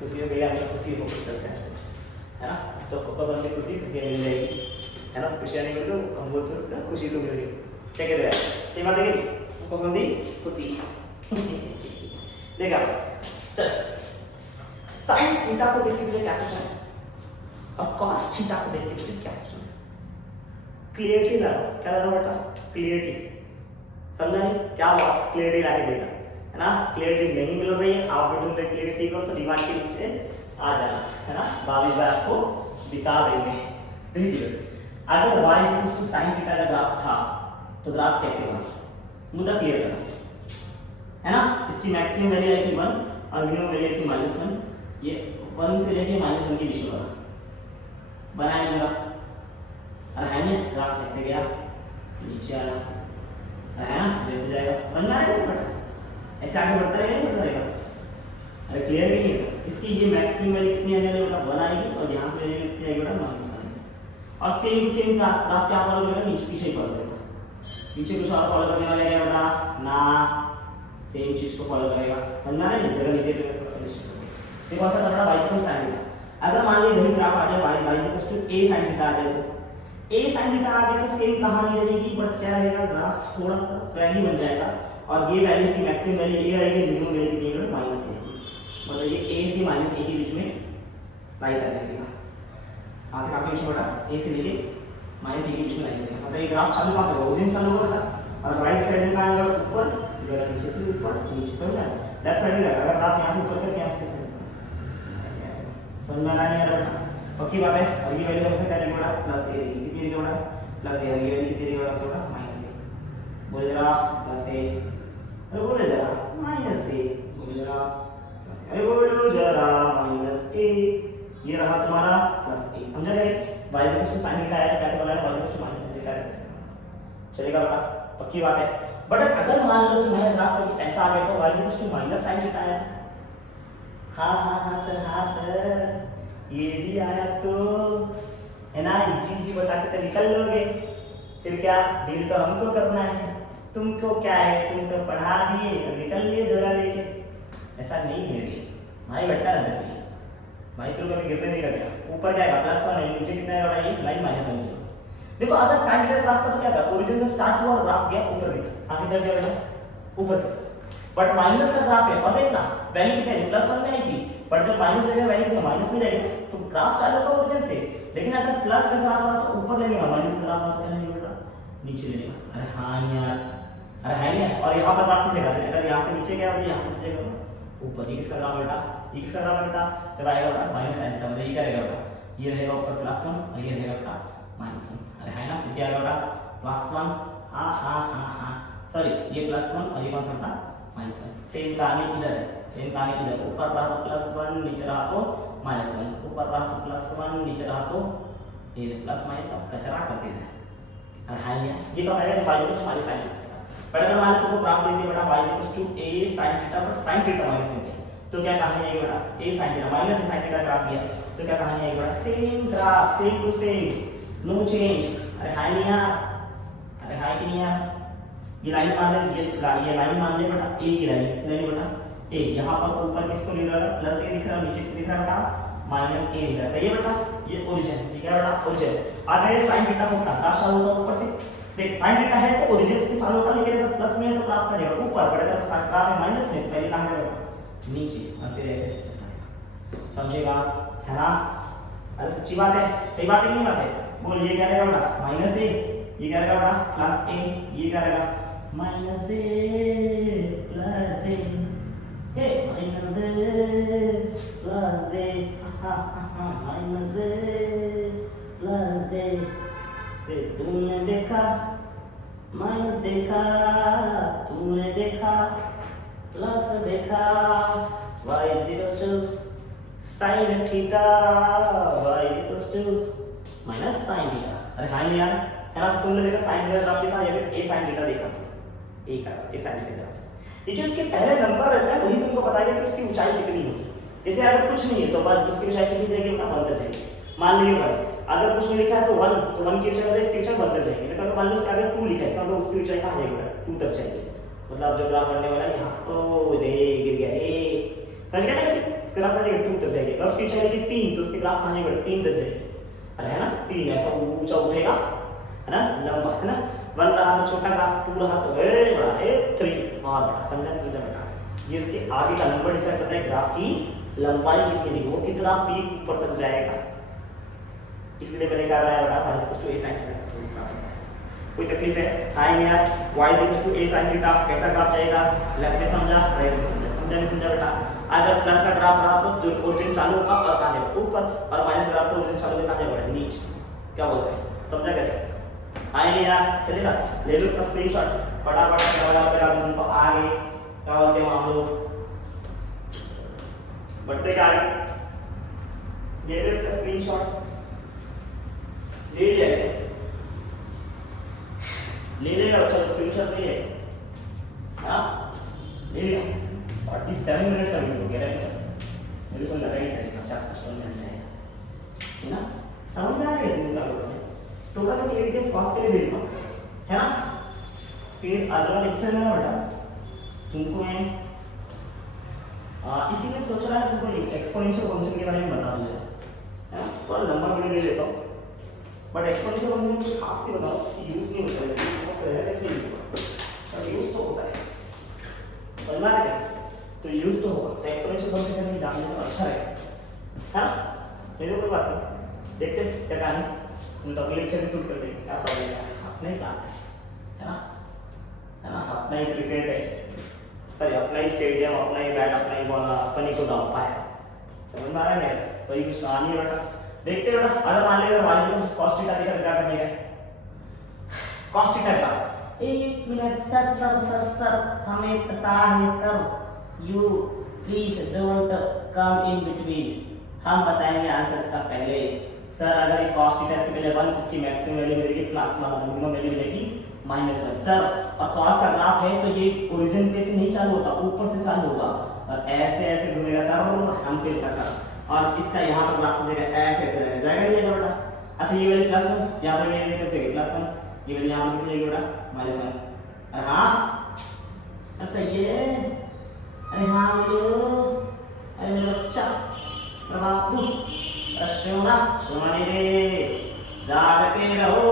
खुशियाँ भैया तो खुशी फोकस करते हैं, है ना? तो फोकस ऑन खुशी, खुशियाँ मिल जाएगी, है ना? खुशियाँ नहीं मिल तो हम बोलते हैं खुशी तो मिल गई। क्या कहते हैं? सही बात है कि पसंदी खुशी। देखा चल, साइन थीटा को देख के तुझे क्या सोचना है और कॉस थीटा को देख के तुझे क्या सोचना है? क्लियरिटी लगाओ। क्या लगाओ बेटा? क्लियरिटी। समझा नहीं क्या बॉस क्लियरिटी लाके देगा, है ना? क्लियरिटी नहीं मिल रही है, आप भी ढूंढ रहे क्लियरिटी को, तो दिमाग के नीचे आ जाना, है ना? भाभी भाई आपको दिखा देंगे। देखिए अगर y sin थीटा का ग्राफ था तो ग्राफ कैसे बना? मुद्दा क्लियर करना, है ना? इसकी मैक्सिमम वैल्यू आई थी 1 और मिनिमम वैल्यू आई थी -1। ये 1 से लेके -1 के बीच में बना, बनाया मेरा। अरे है ना ग्राफ कैसे गया? नीचे आया, है ना? जैसे जाएगा समझ में आ रहा है बेटा? ऐसे आगे बढ़ता रहेगा, बढ़ता रहेगा। अरे क्लियर भी नहीं है इसकी। ये मैक्सिमम वैल्यू कितनी आने वाली बेटा? 1 आएगी, और यहाँ से वैल्यू कितनी आएगी बेटा? -1। और सेम टू सेम ग्राफ क्या फॉलो करेगा? नीचे पीछे फॉलो करेगा। पीछे कुछ और फॉलो करने वाला है बेटा? ना, सेम चीज को फॉलो करेगा। समझना है? जगह नीचे जगह थोड़ा एडजस्ट करो। ये कौन सा करना? y sin theta. अगर मान लीजिए वही ग्राफ आ जाए y a sin थीटा आ जाए, तो a sin थीटा आ गया तो सेम कहानी रहेगी, बट क्या रहेगा? ग्राफ थोड़ा सा स्वैगी बन जाएगा, और ये वैल्यू की मैक्सिमम वैल्यू ये आएगी, मिनिमम वैल्यू कितनी है? -a। मतलब ये a से -a के बीच में लाई कर देगा। कहां से काफी बीच में बेटा? a से लेके -a के बीच में लाई करेगा। मतलब ये ग्राफ चालू कहां से होगा? ओरिजिन चालू होगा, और राइट साइड में कहां होगा? ऊपर, इधर नीचे फिर ऊपर, नीचे तो जाएगा। लेफ्ट साइड में जाएगा। अगर ग्राफ यहां से ऊपर करके यहां से कैसे ऐसे आएगा? समझ में आ रहा है बेटा? पक्की बात है। और ये वैल्यू हमसे क्या रहेगी बेटा? +a रहेगी। कितनी रहेगी बेटा? +a। और ये वैल्यू कितनी रहेगी बेटा? -a। बोलो जरा प्लस ए, अरे बोलो जरा माइनस ए, बोलो जरा प्लस ए, अरे बोलो जरा माइनस ए, ये रहा तुम्हारा प्लस ए। समझा गया? y equal to sin theta है तो कैसे बनाना y equal to minus sin theta है, चलेगा बेटा? पक्की बात है। बट अगर मान लो तुम्हारा ग्राफ कभी ऐसा आ गया तो y equal to minus sin theta आया, हाँ सर ये भी आया तो है ना, जी बता के तो निकल लोगे। फिर क्या डील तो हमको करना है, तुमको क्या है, तुम तो पढ़ा दिए और निकल लिए झोला लेके। ऐसा नहीं है रे भाई, बेटा ना देखिए भाई, तो कभी गिरने नहीं लगेगा। ऊपर क्या है प्लस 1 है, नीचे कितना है बेटा, ये लाइन माइनस 1 0। देखो अगर साइन थीटा ग्राफ का तो क्या था, ओरिजिन से स्टार्ट हुआ और ग्राफ गया ऊपर दिखा, आगे तक गया बेटा ऊपर दिखा। बट माइनस का ग्राफ है और देखना वैल्यू कितनी है, प्लस 1 में आई थी, बट जब माइनस लगेगा वैल्यू कितना माइनस में जाएगी, तो ग्राफ चालू होगा ओरिजिन से। लेकिन अगर प्लस का ग्राफ रहा तो ऊपर लेगा, माइनस का ग्राफ रहा तो क्या लेगा बेटा, नीचे लेगा। अरे हाँ यार, अरे है नहीं। और यहाँ पर ग्राफ किसे करते हैं, अगर यहाँ से नीचे गया तो यहाँ से नीचे गया ऊपर, ये किसका ग्राफ बेटा, ये किसका ग्राफ बेटा, जब आएगा बेटा माइनस sin थीटा, मतलब ये क्या रहेगा बेटा, ये रहेगा ऊपर प्लस 1 और ये रहेगा बेटा माइनस 1। अरे है ना, फिर क्या आएगा बेटा प्लस 1, हाँ सॉरी, ये प्लस 1 और ये कौन सा था माइनस 1। सेम कहानी इधर है, सेम कहानी इधर, ऊपर रहा तो प्लस 1, नीचे रहा तो माइनस 1, ऊपर रहा तो प्लस 1, नीचे रहा तो ये प्लस माइनस सब कचरा करते रहे। अरे हाँ ये तो आएगा y इक्वल टू हमारी sin थीटा। बट अगर मान लो तुमको ग्राफ दे दिया बेटा y equal to a sin theta, but sin theta minus में है, तो क्या कहानी आएगी बेटा, a sin theta minus a sin theta graph दिया तो क्या कहानी आएगी बेटा, same graph, same to same, no change. अरे हाय नहीं यार, अरे हाय कि नहीं यार, ये लाइन मान ले, ये लाइन मान ले बेटा, a की लाइन बेटा a, यहां पर ऊपर किसको ले रहा है प्लस a दिख रहा है, नीचे दिख रहा है बेटा माइनस a दिख रहा है, सही है बेटा, ये ओरिजिन, ठीक है बेटा ओरिजिन। अगर ये sin थीटा होता ग्राफ चालू होता ऊपर से, देख sin थीटा है तो ओरिजिन से चालू होता, लेकिन अगर प्लस में है तो ग्राफ करेगा ऊपर, बट अगर ग्राफ है माइनस में तो पहले कहां जाएगा नीचे, और फिर ऐसे चलता है, समझेगा है ना। अरे सच्ची बात है, सही बात है कि नहीं बात है, बोल ये क्या रहेगा बेटा माइनस a, ये क्या रहेगा बेटा प्लस a, ये क्या रहेगा माइनस a प्लस a, हे minus a plus a, minus a plus a, फिर तूने देखा माइनस देखा, तूने देखा प्लस देखा, y equals to sin theta, y equals to minus sin theta. अरे हाँ यार है ना, तो तुमने देखा sin थीटा ग्राफ देखा या फिर a sin थीटा देखा, तो a का a sin थीटा ग्राफ, ये जो इसके पहले नंबर रहता है वही तुमको बताएगा कि उसकी ऊंचाई कितनी होगी। जैसे अगर कुछ नहीं है तो 1, तो उसकी ऊंचाई कितनी जाएगी बेटा 1 तक जाएगी, मान लीजिए 1, अगर कुछ नहीं लिखा है तो 1, तो 1 की ऊंचाई इसकी ऊंचाई 1 तक जाएगी। लेकिन अगर मान लो इसके आगे 2 लिखा है, इसका मतलब उसकी ऊंचाई कहां जाएगी बेटा 2 तक जाएगी, मतलब जो ग्राफ बनने वाला है यहाँ, ओ रे गिर गया रे, समझ गया ना, इसका ग्राफ कहां जाएगा 2 तक जाएगी। अगर उसकी ऊंचाई लिखी 3 तो उसके ग्राफ कहां जाएगा 3 तक जाएगी। अरे है ना 3 ऐसा ऊंचा उठेगा है ना, लंबा है ना, 1 रहा तो छोटा ग्राफ, 2 रहा तो ए बड़ा, ए 3 और बड़ा, समझा नहीं बेटा। ये इसके आगे का नंबर डिसाइड करता है ग्राफ की लंबाई कितनी है, वो कितना पीक ऊपर तक जाएगा, इसलिए मैंने कहा है बेटा y equal to a sin theta. कोई तकलीफ है आएंगे यार, y equal to a sin theta कैसा ग्राफ जाएगा, लेफ्ट में समझा राइट में समझा, समझा नहीं समझा बेटा। अगर प्लस का ग्राफ रहा तो जो ओरिजिन चालू होगा और कहां जाएगा ऊपर, और माइनस ग्राफ तो ओरिजिन चालू होगा कहां जाएगा नीचे, क्या बोलते हैं समझा क्या आएंगे यार, चलेगा। ले लो इसका स्क्रीनशॉट फटाफट, फटाफट तुमको आगे क्या बोलते हैं हम लोग, बढ़ते क्या आगे, ले लो इसका स्क्रीनशॉट, ले लिया ले लेगा बच्चा, स्क्रीनशॉट ले लिया, हाँ ले लिया। 47 मिनट का वीडियो हो गया है, मेरे को लगा ही था 50-55 मिनट जाएगा, है ना, समझ में आ गया तुमका लोगों ने, थोड़ा सा क्लियर पास के लिए दे दूँ है ना। फिर अगला लेक्चर में बेटा तुमको मैं इसी में सोच रहा है तुमको एक्सपोनेंशियल फंक्शन के बारे में बता दूँ, है ना, थोड़ा लंबा वीडियो ले लेता हूँ, बट एक्सपोनेंशियल फंक्शन कुछ खास नहीं बताओ कि यूज नहीं होता है, कैसे यूज होगा, यूज तो होता है, समझ में आ रहा है, तो यूज तो होगा, तो एक्सपोनेंशियल फंक्शन में जानने में अच्छा रहेगा, है ना, नहीं तो कोई बात नहीं, देखते हैं क्या कहानी, हम तो अगले लेक्चर में शूट कर देंगे, क्या प्रॉब्लम है, अपना ही क्लास है ना, है ना, अपना ही क्रिकेट है, सॉरी अपना ही स्टेडियम, अपना ही बैट, अपना ही बॉल, अपनी को दाव पाया, समझ में आ रहा है, वही कुछ कहानी है बेटा। देखते बेटा, अगर मान लीजिए y equal to cos theta देखा क्या करने का है, cos थीटा का एक minute sir sir sir sir, हमें पता है sir, you please don't come in between. हम बताएंगे आंसर्स का पहले। सर अगर ये cos थीटा इसके पहले 1, इसकी मैक्सिमम वैल्यू हो जाएगी +1, मिनिमम वैल्यू हो जाएगी -1। सर और cos का ग्राफ है तो ये ओरिजिन पे से नहीं चालू होता, ऊपर से चालू होगा और ऐसे ऐसे घूमेगा सर, हम फिर का सर, और इसका यहाँ पर ग्राफ हो जाएगा ऐसे ऐसे जाएगा नहीं जाएगा बेटा। अच्छा ये वाली +1, यहाँ पर वैल्यू कितनी जाएगी +1, ये वाली यहाँ पर कितनी जाएगी बेटा -1। अरे हाँ सही है, अरे हाँ बोलो, अरे मेरे बच्चा, अरे बापू, अरे सोना रे, जागते रहो।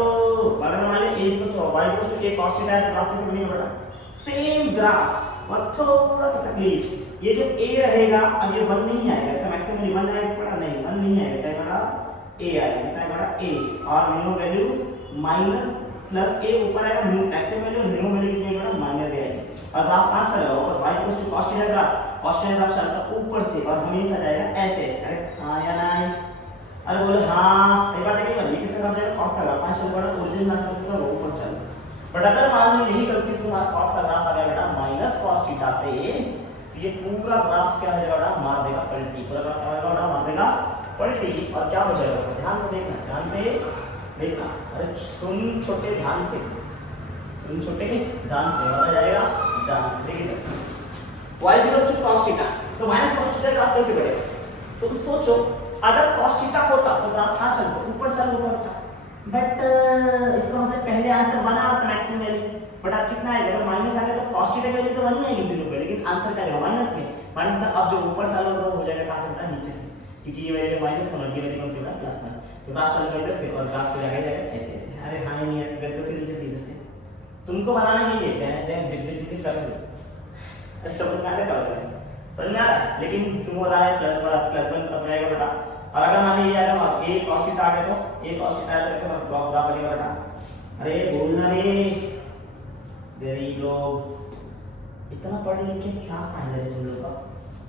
बड़ा वाले a को y को a cos थीटा है, ग्राफ कैसे बनेगा बेटा? सेम ग्राफ और थोड़ा सा तकलीफ, ये जो a रहेगा अब ये 1 नहीं आएगा, इसका मैक्सिमम वैल्यू 1 आएगा बेटा, नहीं 1 नहीं आएगा, क्या बेटा a आएगा, कितना है बेटा a, और minimum value minus plus a ऊपर आएगा, मैक्सिमम वैल्यू मिनिमम वैल्यू कितनी है बेटा माइनस a आएगी, और ग्राफ कहां से चलेगा ऊपर, y equals to cos theta graph, cos theta graph चलता ऊपर से और हमेशा जाएगा ऐसे ऐसे। अरे हां या नहीं, अरे बोलो हाँ सही बात है कि नहीं, किसका काम जाएगा cos का ग्राफ, 5 बड़ा ओरिजिन ना चलता वो ऊपर चल। बट अगर मान लो यही गलती से तुम्हारा cos का ग्राफ आ गया बेटा माइनस cos थीटा से, तो ये पूरा ग्राफ क्या हो जाएगा बेटा, मार देगा पलटी, पूरा ग्राफ क्या हो जाएगा बेटा, मार देगा पलटी, और क्या हो जाएगा, ध्यान से देखना, ध्यान से देखना, अरे सुन छोटे ध्यान से, सुन छोटे ध्यान से, हो जाएगा ध्यान से देखिए y equals to cos theta, तो माइनस cos थीटा ग्राफ कैसे बढ़ेगा, तो सोचो अगर cos थीटा होता तो ग्राफ कहां चलता, ऊपर चल होता, बट इसका मतलब पहले आंसर बना रहा था मैक्सिमम वैल्यू, बट अब कितना आएगा, अगर माइनस आ गया तो cos थीटा की वैल्यू तो 1 ही आएगी 0 पे, लेकिन आंसर क्या आएगा माइनस में, माइनस अब जो ऊपर चल रहा हो जाएगा कहां से बेटा नीचे से, क्योंकि ये वैल्यू -1 की वैल्यू कौन सी बेटा +1, तो ग्राफ चलेगा इधर से और ग्राफ चलेगा इधर ऐसे ऐसे। अरे हां नहीं है, गद्दे से नीचे सीधे से तुमको बनाना ही है, जैसे जिग जिग जिग कर दो, अरे समझ में आ रहा है, समझ में आ रहा है, लेकिन तुम बोला है +1 कब आएगा बेटा, और अगर मान लीजिए ये आएगा a cos थीटा आ गया तो a cos थीटा आया तो कैसे ग्राफ बनेगा बेटा, अरे बोलना रे गरीब लोग, इतना पढ़ लिख के क्या फायदा है तुम लोग का,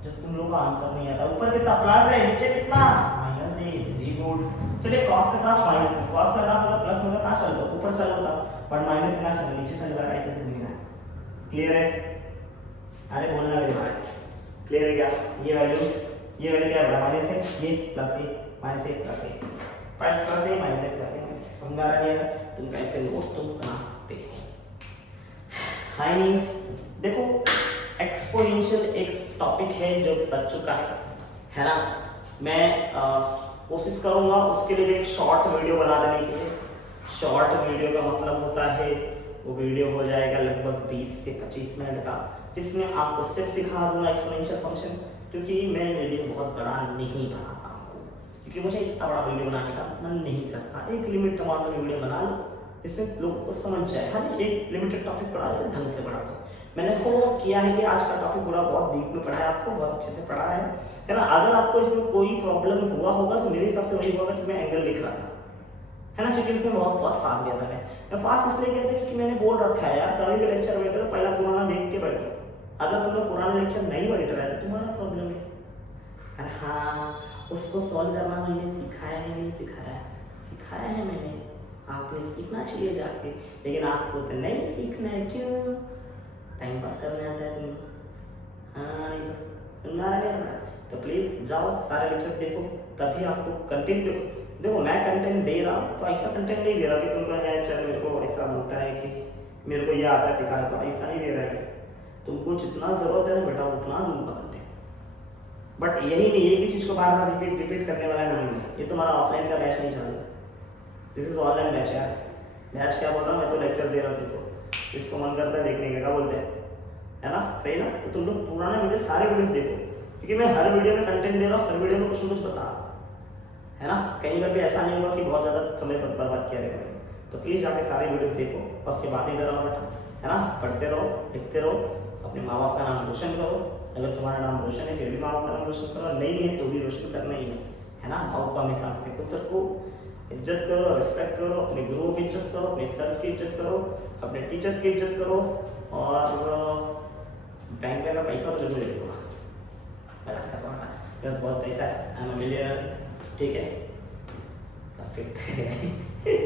जब तुम लोग का आंसर नहीं आता, ऊपर कितना प्लस है नीचे कितना -a, वेरी गुड। चलिए cos का ग्राफ माइनस है, cos का ग्राफ मतलब प्लस मतलब कहां चलता ऊपर चल होता, बट माइनस कहां चल नीचे चल रहा है, ऐसे से नहीं है, क्लियर है, अरे बोलना रे भाई क्लियर है क्या, ये वैल्यू क्या है माइनस है, ये प्लस है माइनस है प्लस है, प्लस है माइनस है प्लस है, समझ आ रहा है, तुम कैसे नोट्स तुम बना सकते हो, हाय नहीं देखो एक्सपोनेंशियल एक टॉपिक है जो बच्चों का है ना, मैं कोशिश करूंगा उसके लिए एक शॉर्ट वीडियो बना देने के लिए, शॉर्ट वीडियो का मतलब होता है वो वीडियो हो जाएगा लगभग 20 से 25 मिनट का, जिसमें आपको सिर्फ सिखा दूंगा एक्सपोनेंशियल फंक्शन, क्योंकि मैं वीडियो बहुत बड़ा नहीं बनाता हूँ, क्योंकि मुझे इतना बड़ा वीडियो बनाने का मन नहीं करता, एक लिमिट अमाउंट में वीडियो बना लो जिसमें लोगों को समझ जाए, हर एक लिमिटेड टॉपिक पढ़ा लो ढंग से पढ़ा लो। मैंने होप किया है कि आज का टॉपिक पूरा बहुत डीप में पढ़ा है, आपको बहुत अच्छे से पढ़ा है ना, अगर आपको इसमें कोई प्रॉब्लम हुआ होगा तो मेरे हिसाब से वही होगा कि मैं एंगल लिख रहा था, है ना, क्योंकि इसमें बहुत फास्ट गया था, मैं फास्ट इसलिए गया था क्योंकि मैंने बोल रखा है यार कभी भी लेक्चर बैठे तो पहला पुराना देख के बैठो, अगर तुम्हें पुराना लेक्चर नहीं बैठ रहा है तो तुम्हारा प्रॉब्लम है, अरे हाँ उसको सॉल्व करना मैंने सिखाया है, नहीं सिखाया, सिखाया है मैंने, आपने सीखना चाहिए जाके, लेकिन आपको तो नहीं सीखना है, क्यों, टाइम पास करने आता है तुम, हाँ नहीं तो सुनना रहा है, तो प्लीज जाओ सारे लेक्चर्स देखो, तभी आपको कंटेंट देखो मैं कंटेंट दे रहा हूँ तो ऐसा कंटेंट नहीं दे रहा कि तुमको है चल मेरे को ऐसा बोलता है कि मेरे को ये आता है सिखाया, तो ऐसा नहीं दे रहा है, तुमको जितना जरूरत है ना बेटा उतना दूंगा कंटेंट, बट यही नहीं एक ही चीज को बार बार रिपीट करने वाला नहीं है, ये तुम्हारा ऑफलाइन का बैच नहीं चल रहा, दिस इज ऑनलाइन बैच यार, बैच क्या बोल रहा हूँ, मैं तो लेक्चर दे रहा हूँ तुमको, इसको मन करता है देखने का, क्या बोलते हैं, है ना, सही ना, तो तुम लोग पुराना वीडियो सारे वीडियोस देखो, क्योंकि मैं हर वीडियो में कंटेंट दे रहा हूँ, हर वीडियो में कुछ ना कुछ बता रहा हूँ, है ना, कहीं पर भी ऐसा नहीं होगा कि बहुत ज़्यादा समय बर्बाद किया रहेगा, तो प्लीज़ जाके सारे वीडियोस देखो और उसके बाद ही करो बेटा, है ना, पढ़ते रहो लिखते रहो, अपने माँ बाप का नाम रोशन करो, अगर तुम्हारा नाम रोशन है फिर भी माँ बाप का नाम रोशन करो, नहीं है तो भी रोशन करना ही है ना, माँ बाप को हमेशा अपने खुश रखो, इज्जत करो, रिस्पेक्ट करो, अपने गुरुओं की इज्जत करो, अपने सर्स की इज्जत करो, अपने टीचर्स की इज्जत करो, और बैंक में का पैसा तो जरूर दे दो, बहुत पैसा है, आई एम अ मिलियनर, ठीक है, फिट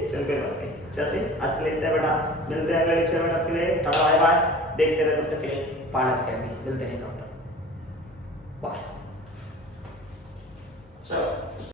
चल कोई बात नहीं, चलते आज के लिए इतना है बेटा, मिलते हैं अगले लेक्चर में, तब के लिए टाटा बाय बाय, देखते रहे तब तक के लिए पारस अकेडमी, मिलते हैं तब तक, बाय।